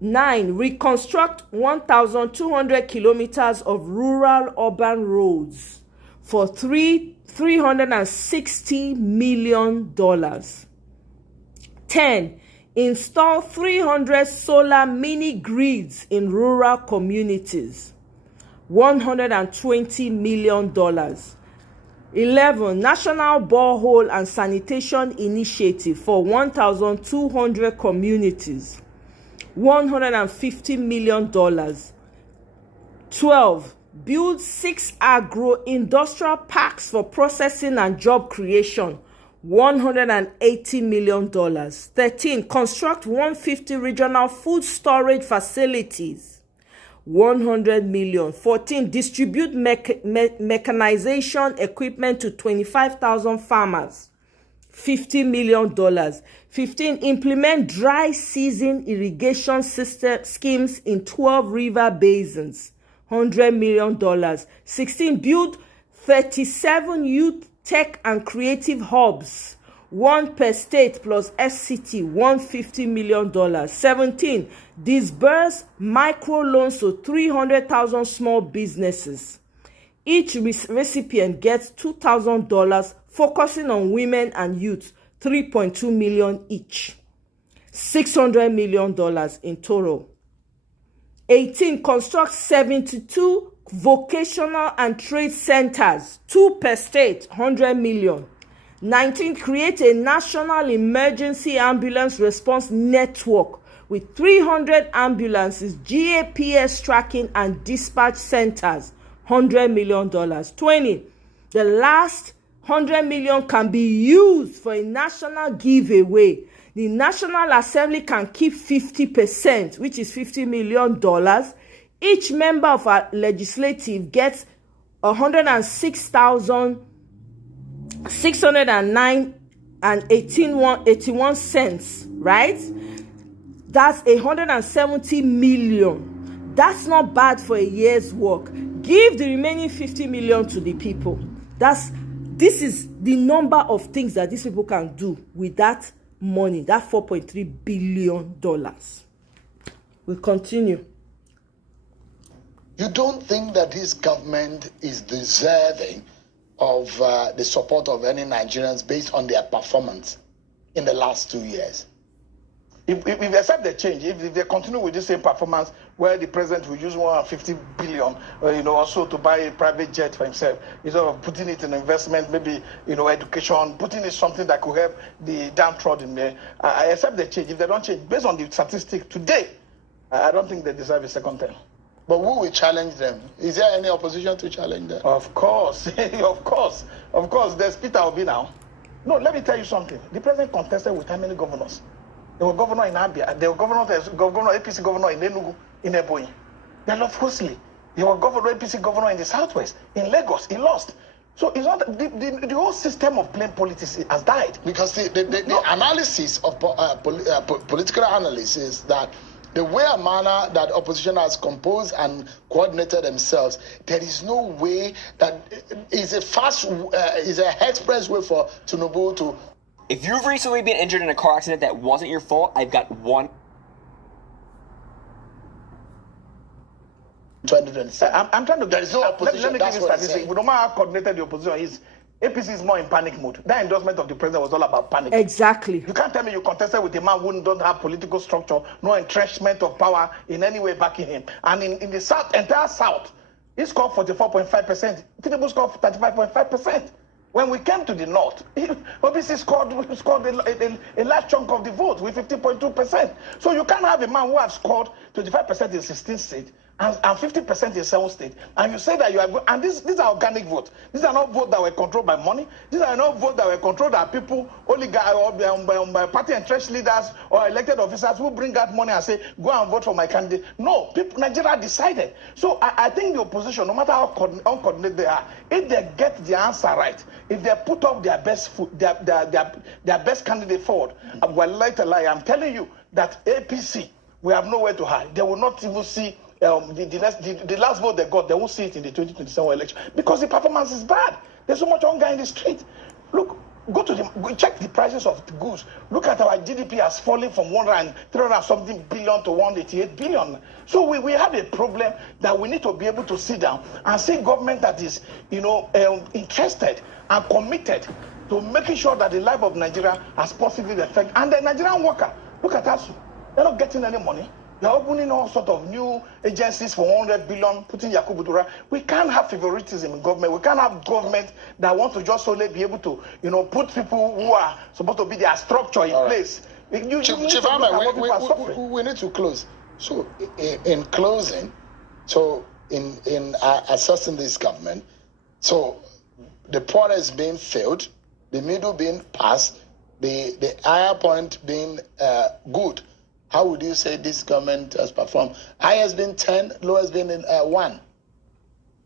9. Reconstruct 1,200 kilometers of rural urban roads for $360 million. 10. Install 300 solar mini grids in rural communities, $120 million. 11. National Borehole and Sanitation Initiative for 1,200 communities, $150 million. 12. Build 6 agro-industrial parks for processing and job creation, $180 million. 13. Construct 150 regional food storage facilities, $100 million. 14. Distribute mechanization equipment to 25,000 farmers, $50 million. 15. Implement dry season irrigation system schemes in 12 river basins, $100 million. 16. Build 37 youth tech and creative hubs, one per state plus FCT, $150 million. 17. Disburse microloans to 300,000 small businesses. Each recipient gets $2,000, focusing on women and youth, $3.2 million each, $600 million in total. 18. Construct 72 vocational and trade centers, 2 per state, 100 million. 19, create a national emergency ambulance response network with 300 ambulances, GAPS tracking and dispatch centers, $100 million. 20, the last 100 million can be used for a national giveaway. The National Assembly can keep 50%, which is $50 million. Each member of our legislative gets 106,609 and 81 cents, right? That's 170 million. That's not bad for a year's work. Give the remaining 50 million to the people. This is the number of things that these people can do with that money, that $4.3 billion. We'll continue. You don't think that this government is deserving of the support of any Nigerians based on their performance in the last 2 years? If they accept the change, if they continue with the same performance, where the president will use 150 billion, also to buy a private jet for himself, instead of putting it in investment, maybe education, putting it something that could help the downtrodden there. I accept the change. If they don't change, based on the statistics today, I don't think they deserve a second term. But who will challenge them? Is there any opposition to challenge them? Of course, of course. There's Peter Obi now. No, let me tell you something. The president contested with how many governors? There were governor in Abia. There were APC governor in Enugu, in Ebonyi. They lost closely. There were APC governor in the southwest, in Lagos. He lost. So it's not the whole system of plain politics has died. Because the analysis of political analysis is that the way and manner that opposition has composed and coordinated themselves, there is no way that is a express way for Tinubu to. If you've recently been injured in a car accident that wasn't your fault, I've got one. 2027. I'm trying to. There is no opposition. Let me give you statistics. No matter how coordinated the opposition is, APC is more in panic mode. That endorsement of the president was all about panic. Exactly. You can't tell me you contested with a man who don't have political structure, no entrenchment of power in any way backing him. And in the south, entire south, he scored 44.5%. Tinubu scored 35.5%. When we came to the north, OBC scored a large chunk of the vote with 50.2%. So you can't have a man who has scored 25% in 16 states and 50% in 7 states. And you say that you are, and these are organic votes. These are not votes that were controlled by money. These are not votes that were controlled by people, oligarchs, or by party entrenched leaders or elected officers who bring out money and say, go and vote for my candidate. No, people, Nigeria decided. So I think the opposition, no matter how uncoordinated they are, if they get the answer right, if they put up their best their best candidate forward, I'm telling you that APC, we have nowhere to hide. They will not even see the last vote they got, they won't see it in the 2027 election because the performance is bad. There's so much hunger in the street. Look, check the prices of the goods. Look at our GDP has fallen from 300 something billion to 188 billion. So we have a problem that we need to be able to sit down and see government that is, interested and committed to making sure that the life of Nigeria has positive effect. And the Nigerian worker, look at us, they're not getting any money. They're opening all sorts of new agencies for 100 billion, putting Yakubu Dura. We can't have favoritism in government. We can't have government that wants to just only be able to, put people who are supposed to be their structure in place. Chief Ahmed, we need to close. So, in closing, in assessing this government, so the poor is being failed, the middle being passed, the higher point being good. How would you say this government has performed? High has been 10, low has been 1.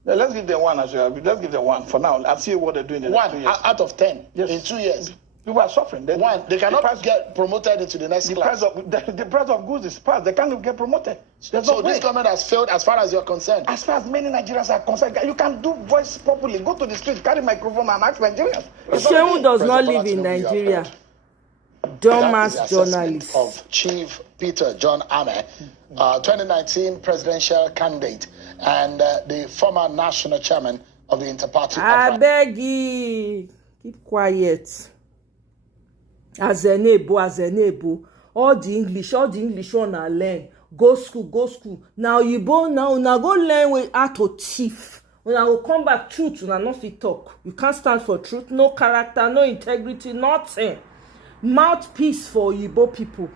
Now, let's give them 1 as well. Let's give them 1 for now. I'll see what they're doing in 1 2 years. Out of 10 yes. in 2 years. People are suffering. They cannot get promoted into the next class. The price of goods is passed. They can't get promoted. So this government has failed as far as you're concerned? As far as many Nigerians are concerned. You can do voice properly. Go to the street, carry microphone and ask Nigerians. Shehu does not live in Nigeria. Dumbass journalist. Of Chief Peter John Ame, 2019 presidential candidate and the former national chairman of the Interparty. I beg you, keep quiet. As a neighbor, all the English one I learn. go school. Now you go learn how to thief. When I will come back, truth, una no fit talk. You can't stand for truth, no character, no integrity, nothing. Mouthpiece for Igbo people.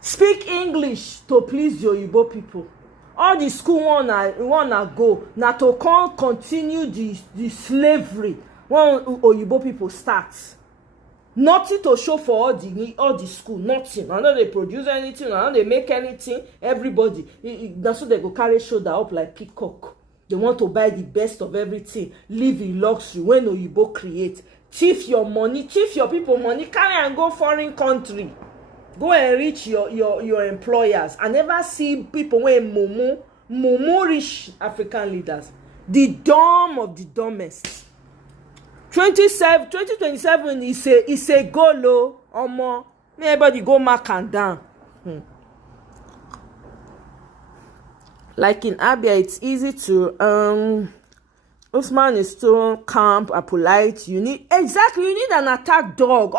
Speak English to please your Igbo people. All the school wanna go now to continue the slavery when Igbo people start. Nothing to show for all the school, nothing. I know they produce anything, I know they make anything. Everybody, that's what they go carry shoulder up like peacock. They want to buy the best of everything, live in luxury. When Oyibo create, thief your money, thief your people money, carry and go foreign country, go and reach your employers. I never see people when mumu rich African leaders, the dumb of the dumbest. 2027 is a goal, omo. Everybody go mark and down. Like in Abia, it's easy to Usman is so calm and polite. You need an attack dog.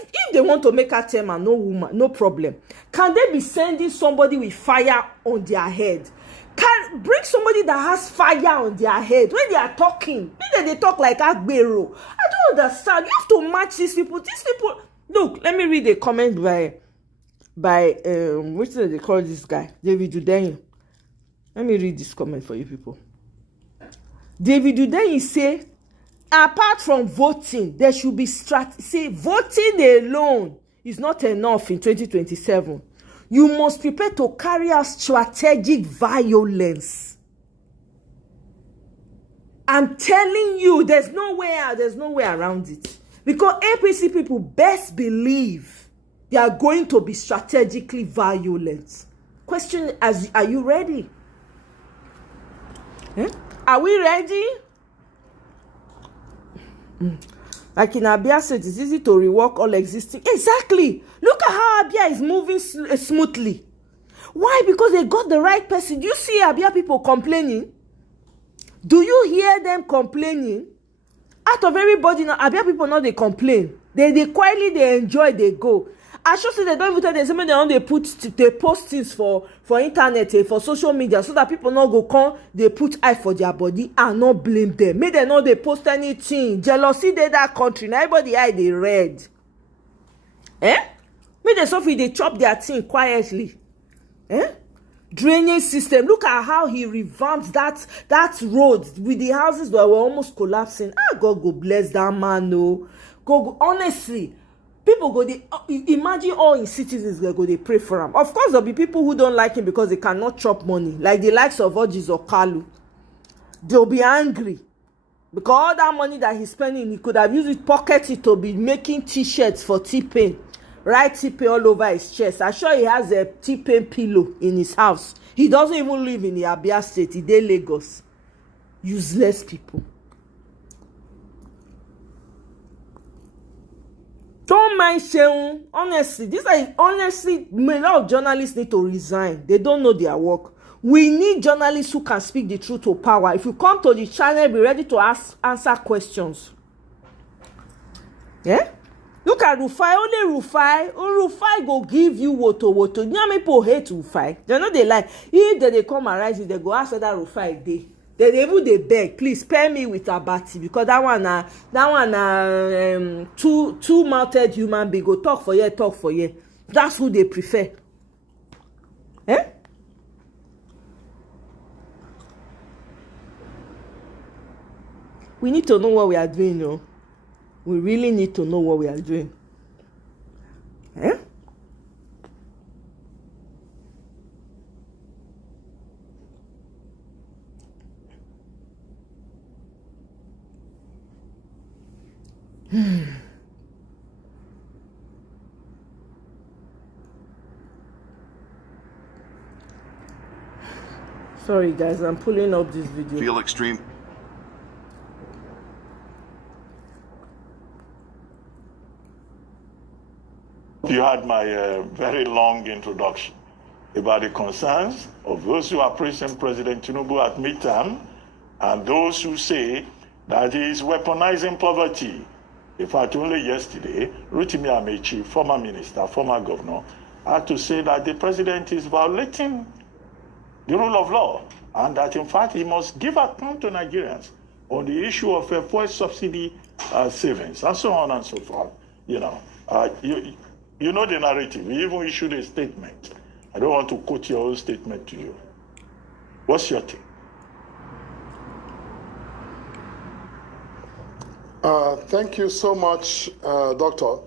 If they want to make a term and no woman, no problem. Can they be sending somebody with fire on their head? Bring somebody that has fire on their head when they are talking. Maybe they talk like Agbero. I don't understand. You have to match these people. These people. Look, let me read a comment by what do they call this guy? David Udenyo. Let me read this comment for you people. David Udenyo say, apart from voting, there should be strategy. See, voting alone is not enough in 2027. You must prepare to carry out strategic violence. I'm telling you, there's no way around it. Because APC people best believe they are going to be strategically violent. Question is, are you ready? Are we ready? Like in Abia State, it's easy to rework all existing. Exactly. Look at how Abia is moving smoothly. Why? Because they got the right person. Do you see Abia people complaining? Do you hear them complaining? Out of everybody now, Abia people now they complain. They quietly, they enjoy, they go. I should say they don't even tell them, they post things for internet, for social media, so that people not go come, they put eye for their body and not blame them. Make them know they post anything. Jealousy they that country. Now everybody eye they red. Make them so they chop their thing quietly. Drainage system. Look at how he revamped that road with the houses that were almost collapsing. God go bless that man, no. Go honestly. People go, imagine all his citizens go, they pray for him. Of course, there'll be people who don't like him because they cannot chop money, like the likes of Ojis or Kalu. They'll be angry because all that money that he's spending, he could have used it, pocket it to be making t-shirts for T-Pain. Write T-Pain all over his chest. I'm sure he has a T-Pain pillow in his house. He doesn't even live in the Abia State. He dey Lagos. Useless people. Don't mind Sheung. Honestly, a lot of journalists need to resign. They don't know their work. We need journalists who can speak the truth to power. If you come to the channel, be ready to answer questions. Yeah? Look at Rufai. Only Rufai go give you woto. You know how many people hate Rufai? They know they like. If they come and rise, they go ask whether Rufai dey. They beg, please spare me with Abati, because that one two-mouthed human being go talk for you. That's who they prefer. We need to know what we are doing, no? We really need to know what we are doing. Sorry guys, I'm pulling up this video. Feel extreme. You had my very long introduction about the concerns of those who are praising President Tinubu at midterm and those who say that he is weaponizing poverty. In fact, only yesterday, Rotimi Amechi, former minister, former governor, to say that the president is violating the rule of law, and that in fact he must give account to Nigerians on the issue of fuel subsidy savings and so on and so forth. You know the narrative. We even issued a statement. I don't want to quote your own statement to you. What's your take? Thank you so much, Doctor.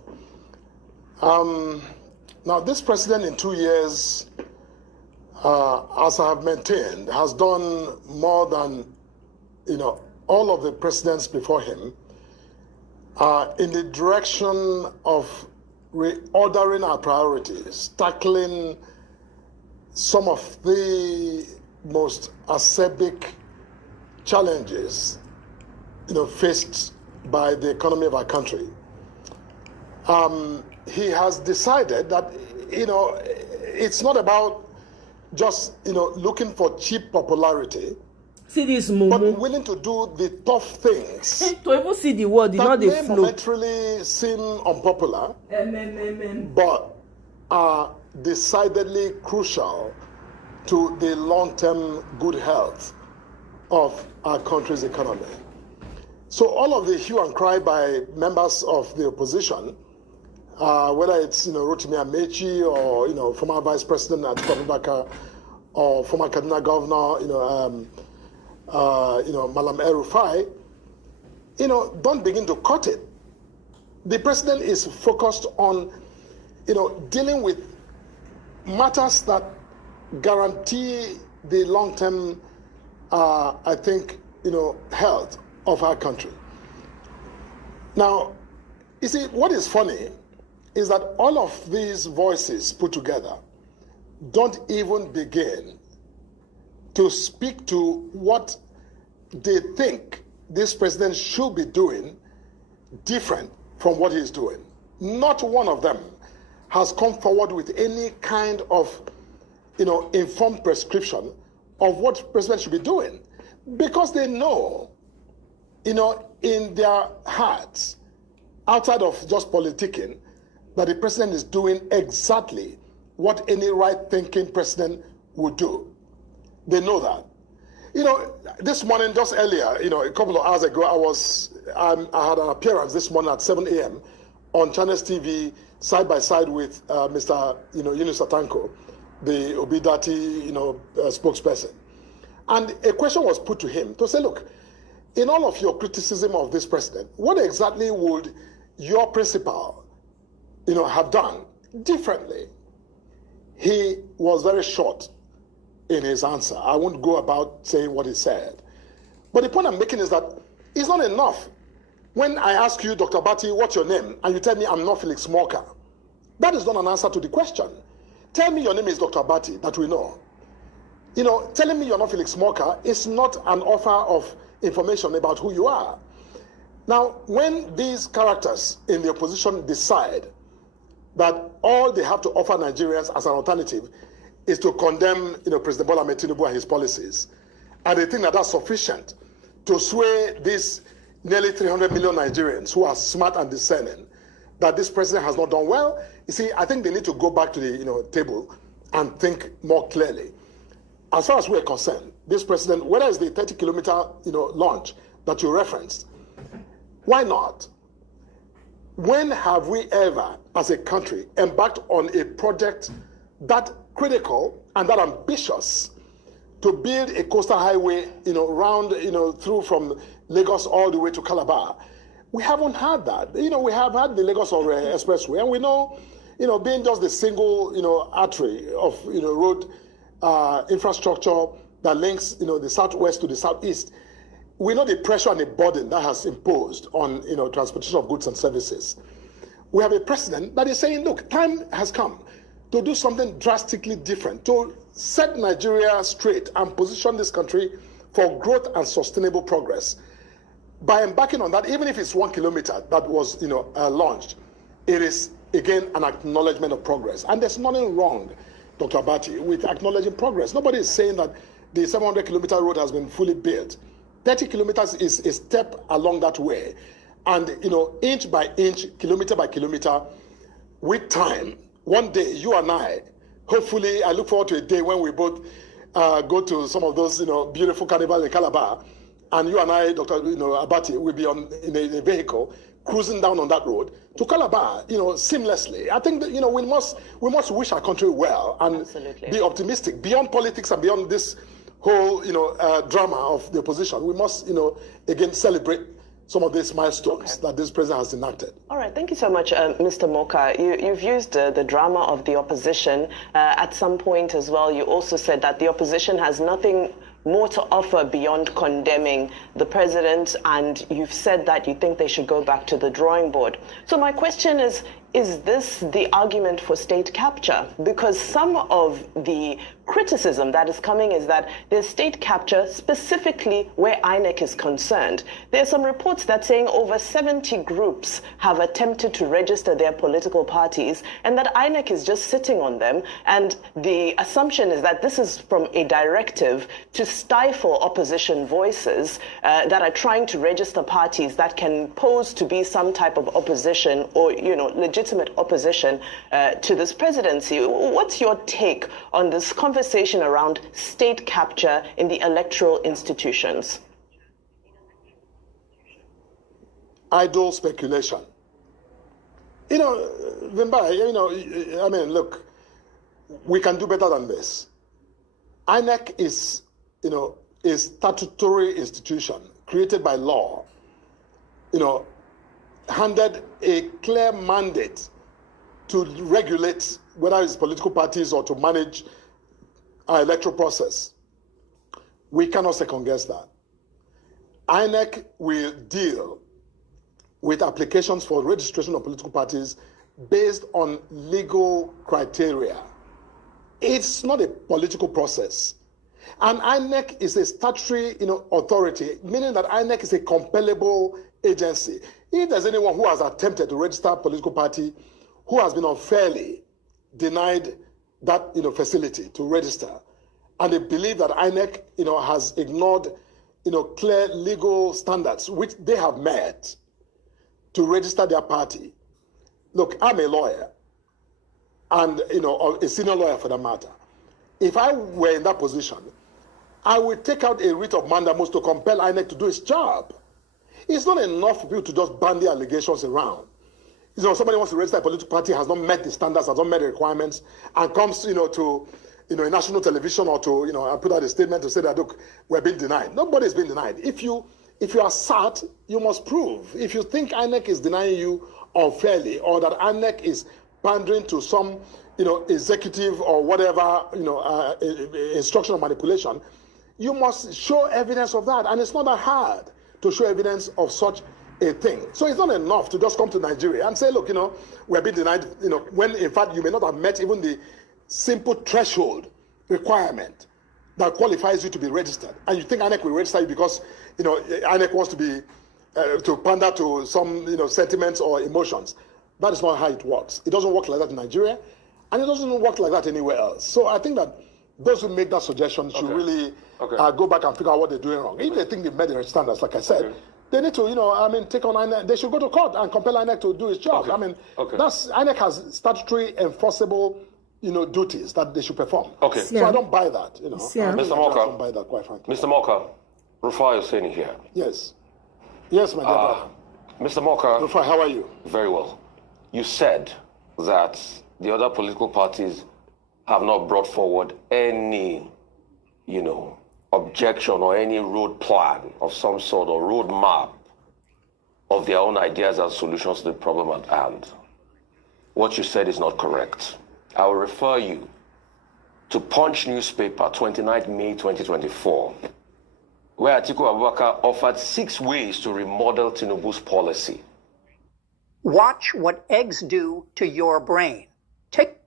Now, this president in 2 years, as I have maintained, has done more than, all of the presidents before him in the direction of reordering our priorities, tackling some of the most acerbic challenges, faced by the economy of our country. He has decided that, it's not about just, looking for cheap popularity. See this moment. But willing to do the tough things. To even see the word, not the flow. That may momentarily seem unpopular, but are decidedly crucial to the long-term good health of our country's economy. So all of the hue and cry by members of the opposition, whether it's Rotimi Amechi or former Vice President Atiku Abubakar or former Kaduna Governor Malam El-Rufai, don't begin to cut it. The president is focused on dealing with matters that guarantee the long-term health of our country. Now, you see, what is funny is that all of these voices put together don't even begin to speak to what they think this president should be doing different from what he's doing. Not one of them has come forward with any kind of, informed prescription of what the president should be doing, because they know, in their hearts, outside of just politicking, that the president is doing exactly what any right-thinking president would do. They know that. This morning, just earlier, a couple of hours ago, I had an appearance this morning at 7 a.m. on Channels TV, side by side with Mr. Yunus Atanko, the Obidati, spokesperson. And a question was put to him to say, look, in all of your criticism of this president, what exactly would your principal, have done differently? He was very short in his answer. I won't go about saying what he said. But the point I'm making is that it's not enough when I ask you, Dr. Bati, what's your name? And you tell me I'm not Felix Morka. That is not an answer to the question. Tell me your name is Dr. Bati, that we know. Telling me you're not Felix Morka is not an offer of information about who you are. Now, when these characters in the opposition decide that all they have to offer Nigerians as an alternative is to condemn, President Bola Ahmed Tinubu and his policies, and they think that that's sufficient to sway these nearly 300 million Nigerians who are smart and discerning, that this president has not done well, you see, I think they need to go back to the table and think more clearly. As far as we're concerned, this president, whether it's the 30-kilometer launch that you referenced, why not? When have we ever, as a country, embarked on a project that critical and that ambitious to build a coastal highway, round, through from Lagos all the way to Calabar? We haven't had that. We have had the Lagos Expressway, and we know, being just the single, artery of, road infrastructure that links, the southwest to the southeast, we know the pressure and the burden that has imposed on, transportation of goods and services. We have a president that is saying, look, time has come to do something drastically different, to set Nigeria straight and position this country for growth and sustainable progress. By embarking on that, even if it's 1 kilometer that was, launched, it is, again, an acknowledgement of progress. And there's nothing wrong, Dr. Abati, with acknowledging progress. Nobody is saying that the 700-kilometer road has been fully built. 30 kilometers is a step along that way. And, inch by inch, kilometer by kilometer, with time, one day, you and I, hopefully, I look forward to a day when we both go to some of those, beautiful carnivals in Calabar, and you and I, Dr. Abati, will be in a vehicle cruising down on that road to Calabar, seamlessly. I think that, we must wish our country well and be optimistic beyond politics and beyond this whole, drama of the opposition. We must, again, celebrate some of these milestones that this president has enacted. All right, thank you so much, Mr. Moka. You've used the drama of the opposition. At some point as well, you also said that the opposition has nothing more to offer beyond condemning the president, and you've said that you think they should go back to the drawing board. So my question is this the argument for state capture? Because some of the criticism that is coming is that there's state capture specifically where INEC is concerned. There are some reports that saying over 70 groups have attempted to register their political parties and that INEC is just sitting on them. And the assumption is that this is from a directive to stifle opposition voices that are trying to register parties that can pose to be some type of opposition or, legitimate opposition to this presidency. What's your take on this conversation around state capture in the electoral institutions? Idle speculation. Vimba, look, we can do better than this. INEC is, a statutory institution created by law, handed a clear mandate to regulate whether it's political parties or to manage our electoral process. We cannot second guess that. INEC will deal with applications for registration of political parties based on legal criteria. It's not a political process. And INEC is a statutory authority, meaning that INEC is a compellable agency. If there's anyone who has attempted to register a political party who has been unfairly denied that facility to register, and they believe that INEC has ignored clear legal standards which they have met to register their party. Look, I'm a lawyer, and a senior lawyer for that matter. If I were in that position, I would take out a writ of mandamus to compel INEC to do its job. It's not enough for people to just bandy allegations around. Somebody wants to register a political party, has not met the standards, has not met the requirements, and comes to a national television or to put out a statement to say that, look, we're being denied. Nobody's been denied. If you are sat, you must prove. If you think INEC is denying you unfairly, or that INEC is pandering to some executive or whatever instruction or manipulation, you must show evidence of that. And it's not that hard to show evidence of such a thing. So it's not enough to just come to Nigeria and say, look, we're being denied, when in fact you may not have met even the simple threshold requirement that qualifies you to be registered. And you think INEC will register you because, INEC wants to be, to pander to some, sentiments or emotions. That is not how it works. It doesn't work like that in Nigeria, and it doesn't work like that anywhere else. So I think that those who make that suggestion should really go back and figure out what they're doing wrong. If they think they've met the standards, like I said, they need to, take on INEC. They should go to court and compel INEC to do its job. That's INEC has statutory enforceable, duties that they should perform. So I don't buy that. Mr. Moka, I don't buy that, quite frankly. Mr. Moka, Rufai Hussein here. Yes, my dear brother. Mr. Moka. Rufai, how are you? Very well. You said that the other political parties have not brought forward any, objection or any road plan of some sort or road map of their own ideas and solutions to the problem at hand. What you said is not correct. I will refer you to Punch newspaper, 29th May 2024, where Atiku Abubakar offered 6 ways to remodel Tinubu's policy. Watch what eggs do to your brain. Take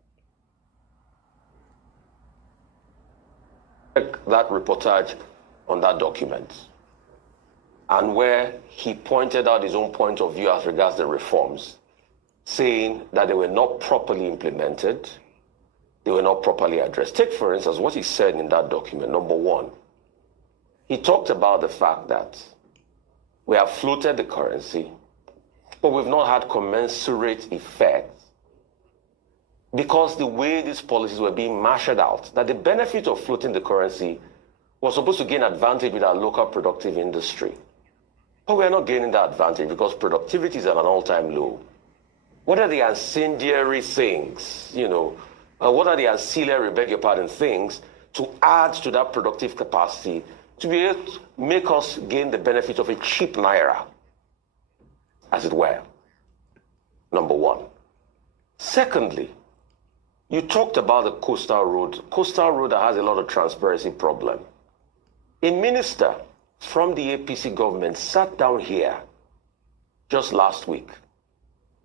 that reportage on that document, and where he pointed out his own point of view as regards the reforms, saying that they were not properly implemented, they were not properly addressed. Take, for instance, what he said in that document. Number one, he talked about the fact that we have floated the currency, but we've not had commensurate effect because the way these policies were being marshaled out, that the benefit of floating the currency was supposed to gain advantage with our local productive industry. But we're not gaining that advantage because productivity is at an all-time low. What are the ancillary things, what are the ancillary, things to add to that productive capacity to be able to make us gain the benefit of a cheap naira, as it were? Number one. Secondly, you talked about the coastal road. Coastal road that has a lot of transparency problem. A minister from the APC government sat down here just last week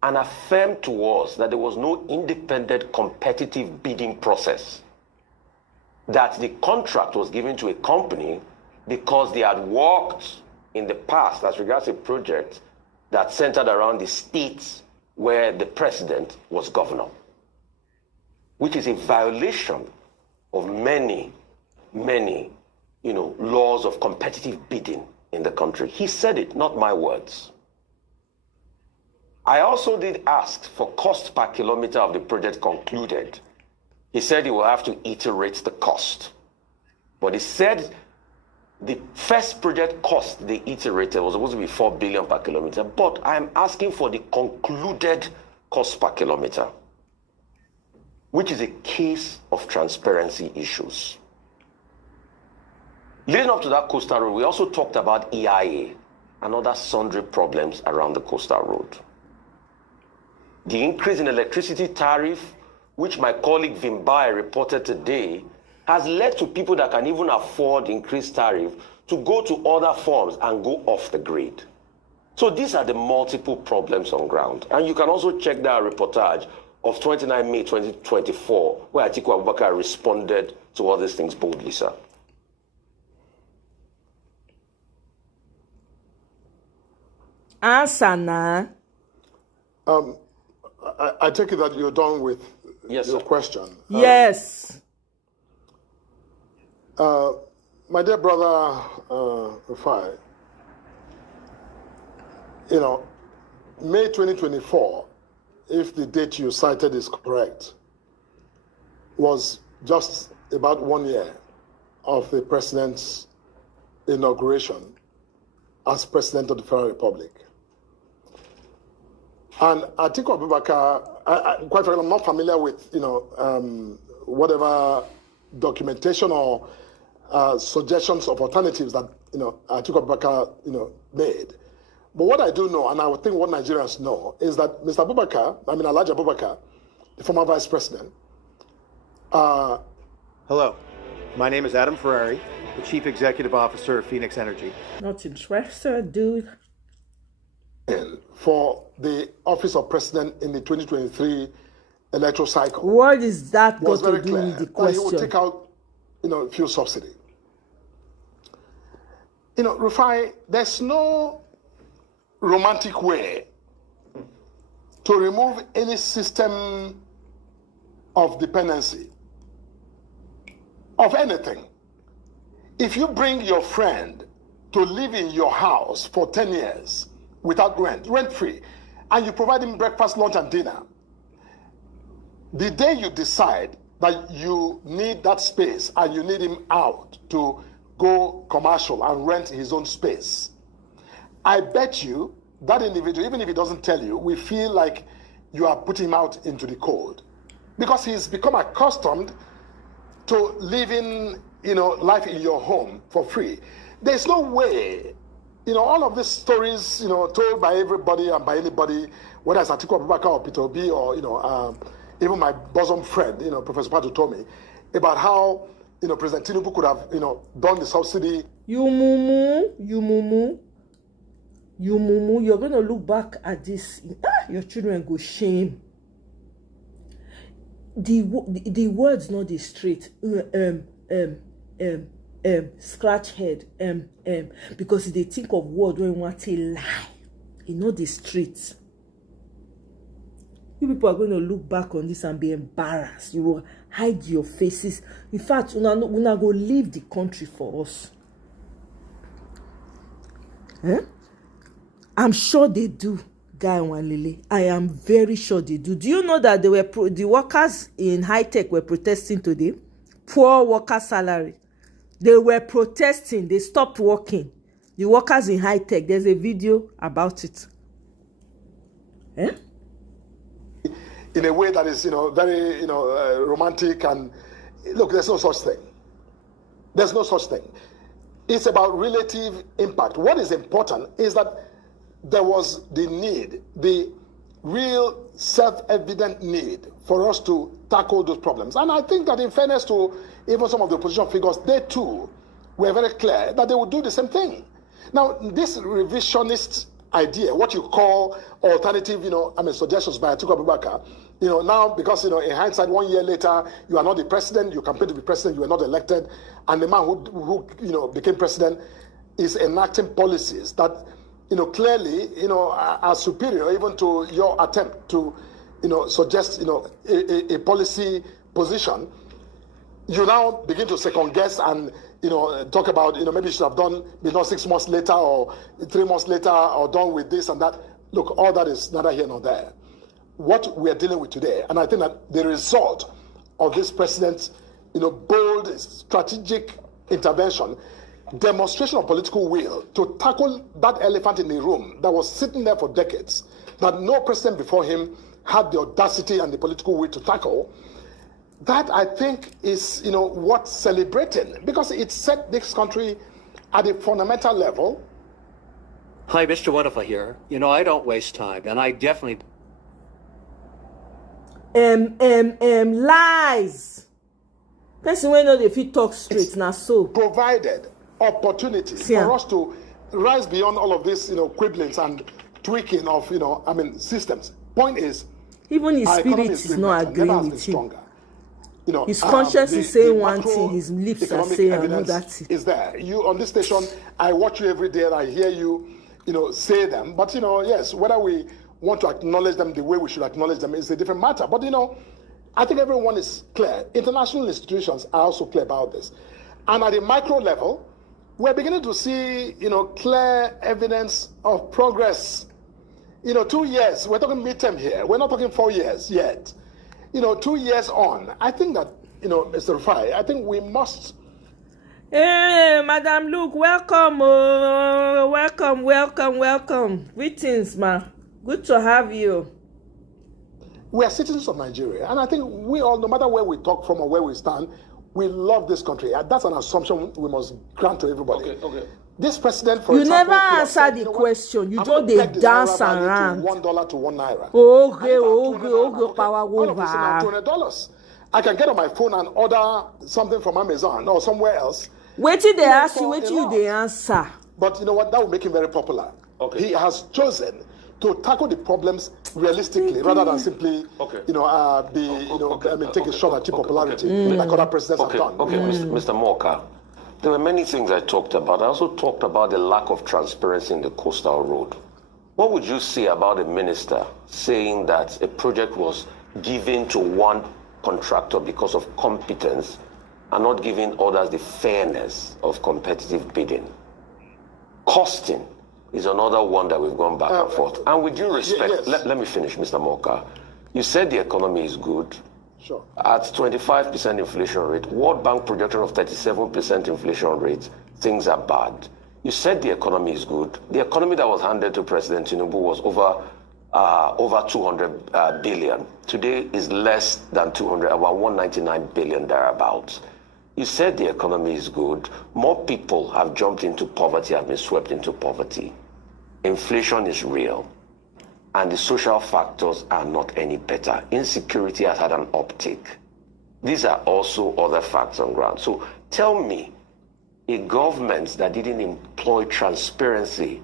and affirmed to us that there was no independent competitive bidding process, that the contract was given to a company because they had worked in the past as regards a project that centered around the states where the president was governor, which is a violation of many laws of competitive bidding in the country. He said it, not my words. I also did ask for cost per kilometer of the project concluded. He said he will have to iterate the cost. But he said the first project cost they iterated was supposed to be 4 billion per kilometer, but I'm asking for the concluded cost per kilometer, which is a case of transparency issues. Leading up to that coastal road, we also talked about EIA and other sundry problems around the coastal road. The increase in electricity tariff, which my colleague Vimbai reported today, has led to people that can even afford increased tariff to go to other forms and go off the grid. So these are the multiple problems on ground. And you can also check that reportage of 29 May 2024, where Atiku Abubakar responded to all these things boldly, sir. Answer now. I take it that you're done with your question. Yes. My dear brother Rufai, May 2024, if the date you cited is correct, was just about 1 year of the president's inauguration as president of the Federal Republic. And Atiku Abubakar, quite frankly, I'm not familiar with, whatever documentation or suggestions of alternatives that, Atiku Abubakar, made. But what I do know, and I would think what Nigerians know, is that Mr. Alhaji Abubakar, the former vice president. Hello, my name is Adam Ferrari, the Chief Executive Officer of Phoenix Energy. Not interested, dude. For the office of president in the 2023 electoral cycle. What is that got to do with the question? He would take out, fuel subsidy. Rufai, there's no romantic way to remove any system of dependency of anything. If you bring your friend to live in your house for 10 years without rent-free, and you provide him breakfast, lunch, and dinner, the day you decide that you need that space and you need him out to go commercial and rent his own space, I bet you that individual, even if he doesn't tell you, will feel like you are putting him out into the cold, because he's become accustomed to living, life in your home for free. There's no way, all of these stories, told by everybody and by anybody, whether it's Atiku Abubakar or Peter Obi or, even my bosom friend, Professor Patu told me about how, President Tinubu could have, done the subsidy. You mumu, you're going to look back at this. Your children go shame. The words not the straight. Scratch head, because they think of word when you want to lie. You know the streets. You people are going to look back on this and be embarrassed. You will hide your faces. In fact, we're not going to leave the country for us. I'm sure they do. Guy Wanlele, I am very sure they do. Do you know that they were the workers in high tech were protesting today? Poor worker salary. They were protesting. They stopped working. The workers in high tech. There's a video about it. Eh? In a way that is, very, romantic, and look, there's no such thing. There's no such thing. It's about relative impact. What is important is that there was the need, the real self-evident need for us to tackle those problems. And I think that in fairness to even some of the opposition figures, they too were very clear that they would do the same thing. Now, this revisionist idea, what you call alternative, suggestions by Atiku Abubakar, now because, in hindsight, 1 year later, you are not the president, you campaigned to be president, you were not elected, and the man who became president is enacting policies that, clearly, are superior even to your attempt to, suggest, a policy position. You now begin to second guess and, talk about, maybe you should have done, not 6 months later or 3 months later, or done with this and that. Look, all that is neither here nor there. What we are dealing with today, and I think that the result of this president's, bold, strategic intervention, demonstration of political will to tackle that elephant in the room that was sitting there for decades, that no president before him had the audacity and the political will to tackle, that I think is, worth celebrating, because it set this country at a fundamental level. Hi, Mr. Wonderful here. I don't waste time, and I definitely... Lies. Person wey no dey fit talk straight na so. Provided opportunities for us to rise beyond all of this, quibblings and tweaking of, systems. Point is, even his spirit is not agreeing with him. His conscience is saying one thing, his lips are saying another thing. Is there? You on this station, I watch you every day and I hear you, say them. But yes, whether we want to acknowledge them the way we should acknowledge them is a different matter. But I think everyone is clear. International institutions are also clear about this. And at a micro level, we're beginning to see, clear evidence of progress. 2 years, we're talking midterm here. We're not talking 4 years yet. 2 years on, I think that, Mr. Rufai, I think we must... Hey, Madam Luke, welcome. Welcome. Greetings, ma. Good to have you. We are citizens of Nigeria, and I think we all, no matter where we talk from or where we stand, we love this country. That's an assumption we must grant to everybody. Okay. This president, for example, never answered the question. You just they dance around. $1 to $1. Okay, power over. $200. I can get on my phone and order something from Amazon or somewhere else. Wait till they ask you, wait till they answer. But you know what? That will make him very popular. Okay. He has chosen to tackle the problems realistically rather than simply, take a shot at cheap popularity like other presidents have done. Okay, Mr. Moka, there were many things I talked about. I also talked about the lack of transparency in the coastal road. What would you say about a minister saying that a project was given to one contractor because of competence and not giving others the fairness of competitive bidding? Costing is another one that we've gone back and forth. And with due respect, let me finish, Mr. Moka. You said the economy is good. Sure. At 25% inflation rate, World Bank projection of 37% inflation rate, things are bad. You said the economy is good. The economy that was handed to President Tinubu was over 200 billion. Today is less than 200, about 199 billion thereabouts. You said the economy is good. More people have jumped into poverty, have been swept into poverty. Inflation is real. And the social factors are not any better. Insecurity has had an uptick. These are also other facts on ground. So tell me, a government that didn't employ transparency,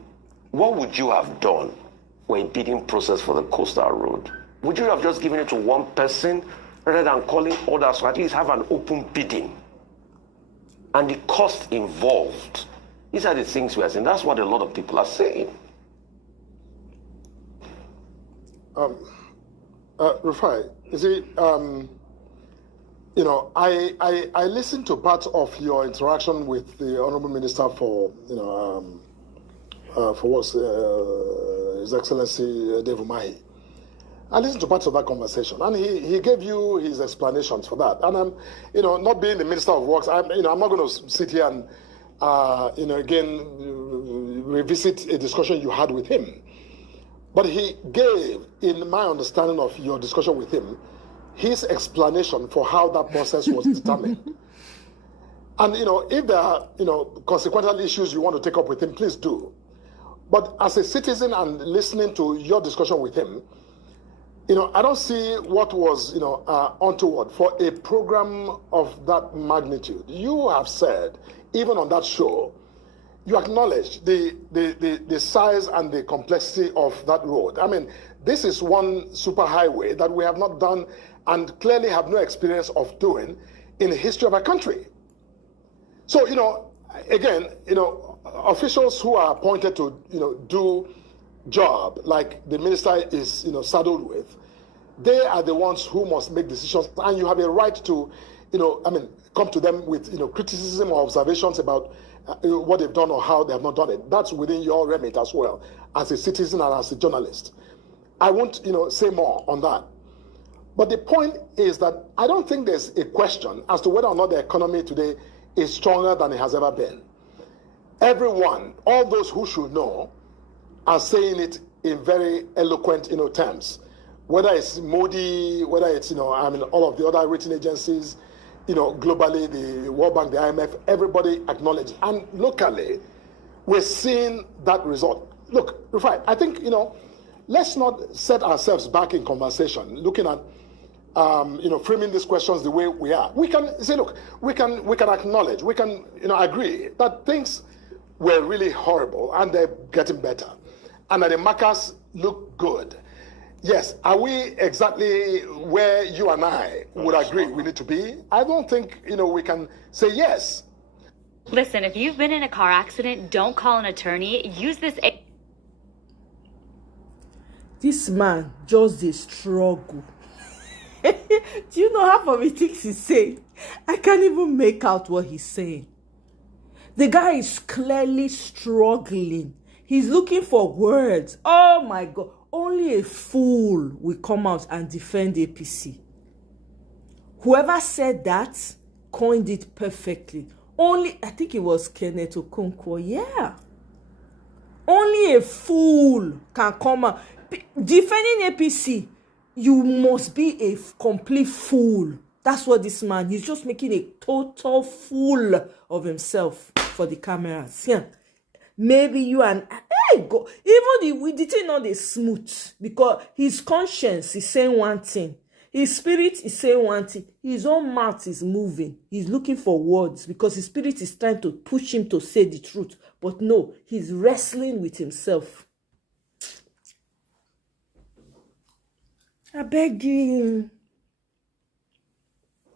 what would you have done for a bidding process for the coastal road? Would you have just given it to one person rather than calling others to at least have an open bidding? And the cost involved, these are the things we are saying. That's what a lot of people are saying. Rufai, you see, I listened to part of your interaction with the Honorable Minister for, for what's His Excellency Dave Umahi. I listened to parts of that conversation, and he gave you his explanations for that. And I'm, not being the Minister of Works, I'm not going to sit here and, again, revisit a discussion you had with him. But he gave, in my understanding of your discussion with him, his explanation for how that process was determined. And, if there are, consequential issues you want to take up with him, please do. But as a citizen and listening to your discussion with him, I don't see what was, untoward for a program of that magnitude. You have said, even on that show, you acknowledge the size and the complexity of that road. I mean, this is one superhighway that we have not done and clearly have no experience of doing in the history of our country. So, again, officials who are appointed to, do job like the minister is, saddled with, they are the ones who must make decisions, and you have a right to, come to them with, criticism or observations about what they've done or how they have not done it. That's within your remit as well, as a citizen and as a journalist. I won't, say more on that. But the point is that I don't think there's a question as to whether or not the economy today is stronger than it has ever been. Everyone, all those who should know, are saying it in very eloquent, terms. Whether it's Modi, whether it's, all of the other rating agencies, globally, the World Bank, the IMF, everybody acknowledges. And locally, we're seeing that result. Look, Rufai, I think, let's not set ourselves back in conversation, looking at, framing these questions the way we are. We can say, look, we can acknowledge, we can, agree that things were really horrible and they're getting better, and that the markers look good. Yes, are we exactly where you and I would agree we need to be? I don't think, we can say yes. Listen, if you've been in a car accident, don't call an attorney. Use this. This man just a struggle. Do you know half of the things he's saying? I can't even make out what he's saying. The guy is clearly struggling. He's looking for words. Oh my God. Only a fool will come out and defend APC. Whoever said that coined it perfectly. I think it was Kenneth Okonkwo. Yeah. Only a fool can come out. Defending APC, you must be a complete fool. That's what this man, he's just making a total fool of himself for the cameras. Yeah. Maybe you and go. Even the thing not is smooth, because his conscience is saying one thing, his spirit is saying one thing, his own mouth is moving. He's looking for words because his spirit is trying to push him to say the truth. But no, he's wrestling with himself. I beg you.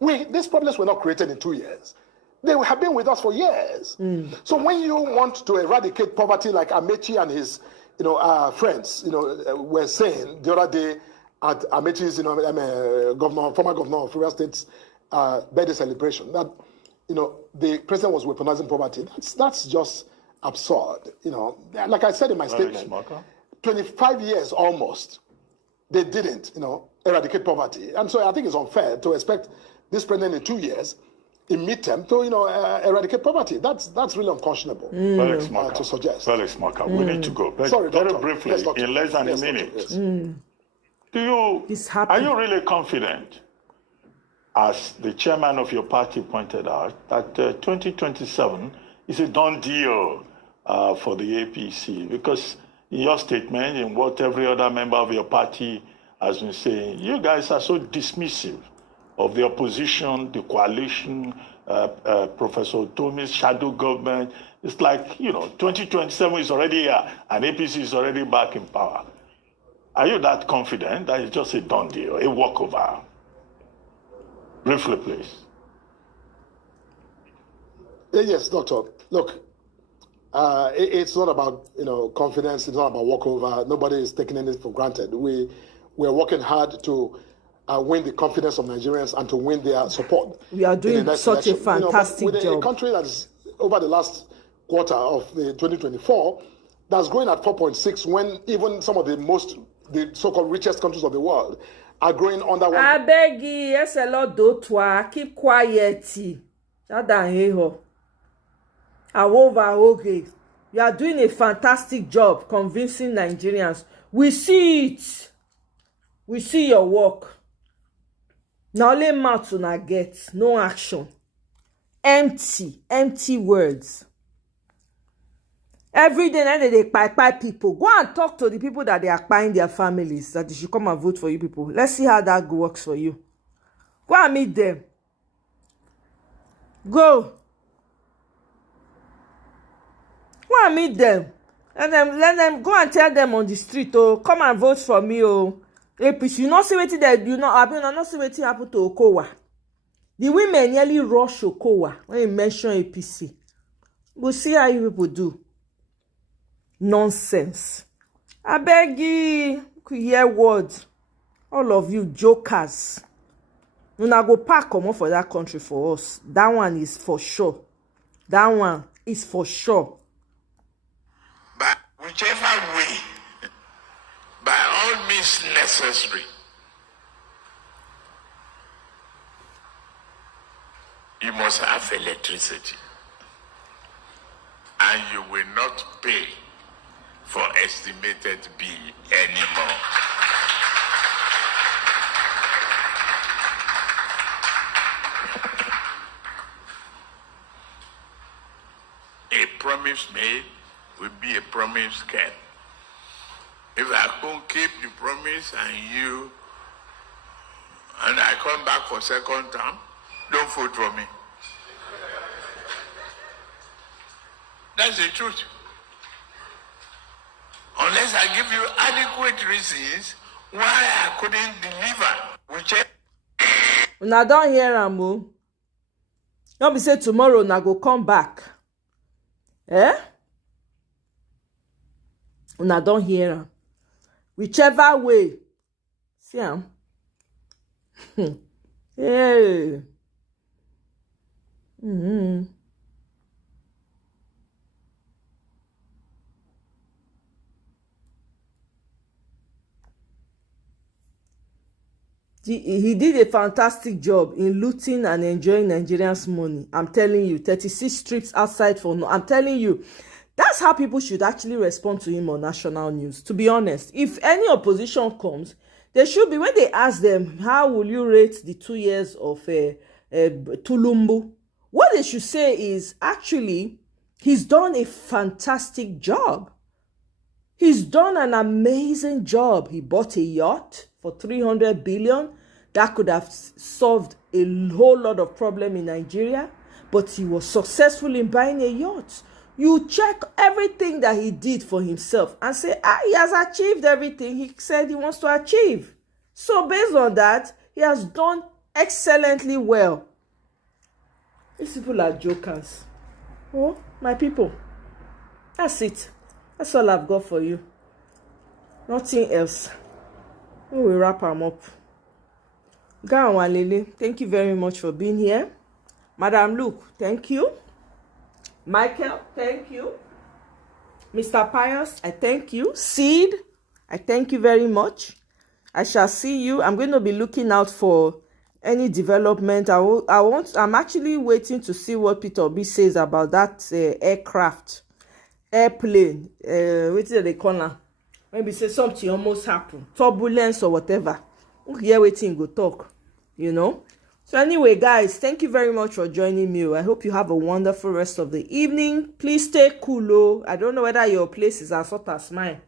These problems were not created in 2 years. They have been with us for years. So when you want to eradicate poverty like Amechi and his, friends, were saying the other day at Amechi's, former governor of River State's birthday celebration, that, the president was weaponizing poverty. That's just absurd. Like I said in my statement, 25 years almost, they didn't, eradicate poverty. And so I think it's unfair to expect this president in 2 years in midterm to, eradicate poverty. That's really unconscionable to suggest. Felix Marker, we need to go. Sorry, very Doctor. briefly, Yes, Doctor. in less than Yes, a minute. Doctor, yes. Are you really confident, as the chairman of your party pointed out, that 2027 is a done deal for the APC? Because in your statement, in what every other member of your party has been saying, you guys are so dismissive of the opposition, the coalition, Professor Tomi's shadow government. It's like, 2027 is already here and APC is already back in power. Are you that confident that it's just a done deal, a walkover? Briefly, please. Yes, Doctor. Look, it's not about, confidence. It's not about walkover. Nobody is taking anything for granted. We're working hard to win the confidence of Nigerians and to win their support. We are doing such a fantastic with job. A country that is over the last quarter of the 2024, that's growing at 4.6 when even some of the so-called richest countries of the world are growing under 1. I beg you, yes, a lot do toi. Keep quiet. Shada heho. Okay. You are doing a fantastic job convincing Nigerians. We see it. We see your work. Now let mouth to get no action. Empty words. Every day now they pie people. Go and talk to the people that they are buying their families that they should come and vote for you people. Let's see how that works for you. Go and meet them. Go and meet them. And then let them go and tell them on the street, oh, come and vote for me, oh. APC, you not see what they do not. I mean, not see what happened to Okowa. The women nearly rush Okowa when you mention APC. We'll see how you people do. Nonsense. I beg you, could hear words. All of you jokers. When I go pack come for that country for us. That one is for sure. That one is for sure. But whichever way, by all means necessary, you must have electricity. And you will not pay for estimated bill anymore. A promise made will be a promise kept. If I don't keep the promise and I come back for second term, don't vote for me. That's the truth. Unless I give you adequate reasons why I couldn't deliver. Whichever. Una don't hear am o. Don't be say tomorrow una go come back. Una don't hear am. Whichever way. See am. Hey. He did a fantastic job in looting and enjoying Nigerians' money. I'm telling you, 36 strips outside for no. I'm telling you, that's how people should actually respond to him on national news. To be honest, if any opposition comes, they should be, when they ask them, how will you rate the 2 years of Tinubu? What they should say is, actually, he's done a fantastic job. He's done an amazing job. He bought a yacht for 300 billion. That could have solved a whole lot of problem in Nigeria, but he was successful in buying a yacht. You check everything that he did for himself and say, he has achieved everything he said he wants to achieve. So based on that, he has done excellently well. These people are jokers. Oh, my people. That's it. That's all I've got for you. Nothing else. We will wrap them up. Gawanwalele, thank you very much for being here. Madam Luke, thank you. Michael, thank you. Mr. Pius, I thank you. Seed, I thank you very much. I shall see you. I'm going to be looking out for any development. I'm actually waiting to see what Peter Obi says about that airplane. What is the corner? Maybe say something almost happened, turbulence or whatever. We hear waiting go talk, you know. So anyway, guys, thank you very much for joining me. I hope you have a wonderful rest of the evening. Please stay cool, oh. I don't know whether your place is as hot as mine,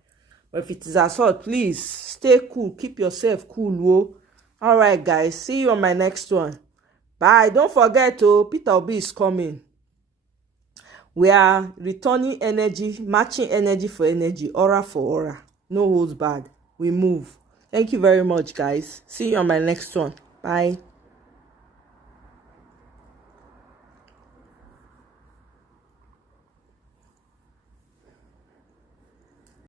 but if it is as hot, please stay cool. Keep yourself cool, oh. All right, guys. See you on my next one. Bye. Don't forget, oh, Peter Obi is coming. We are returning energy, matching energy for energy, aura for aura. No holds barred. We move. Thank you very much, guys. See you on my next one. Bye.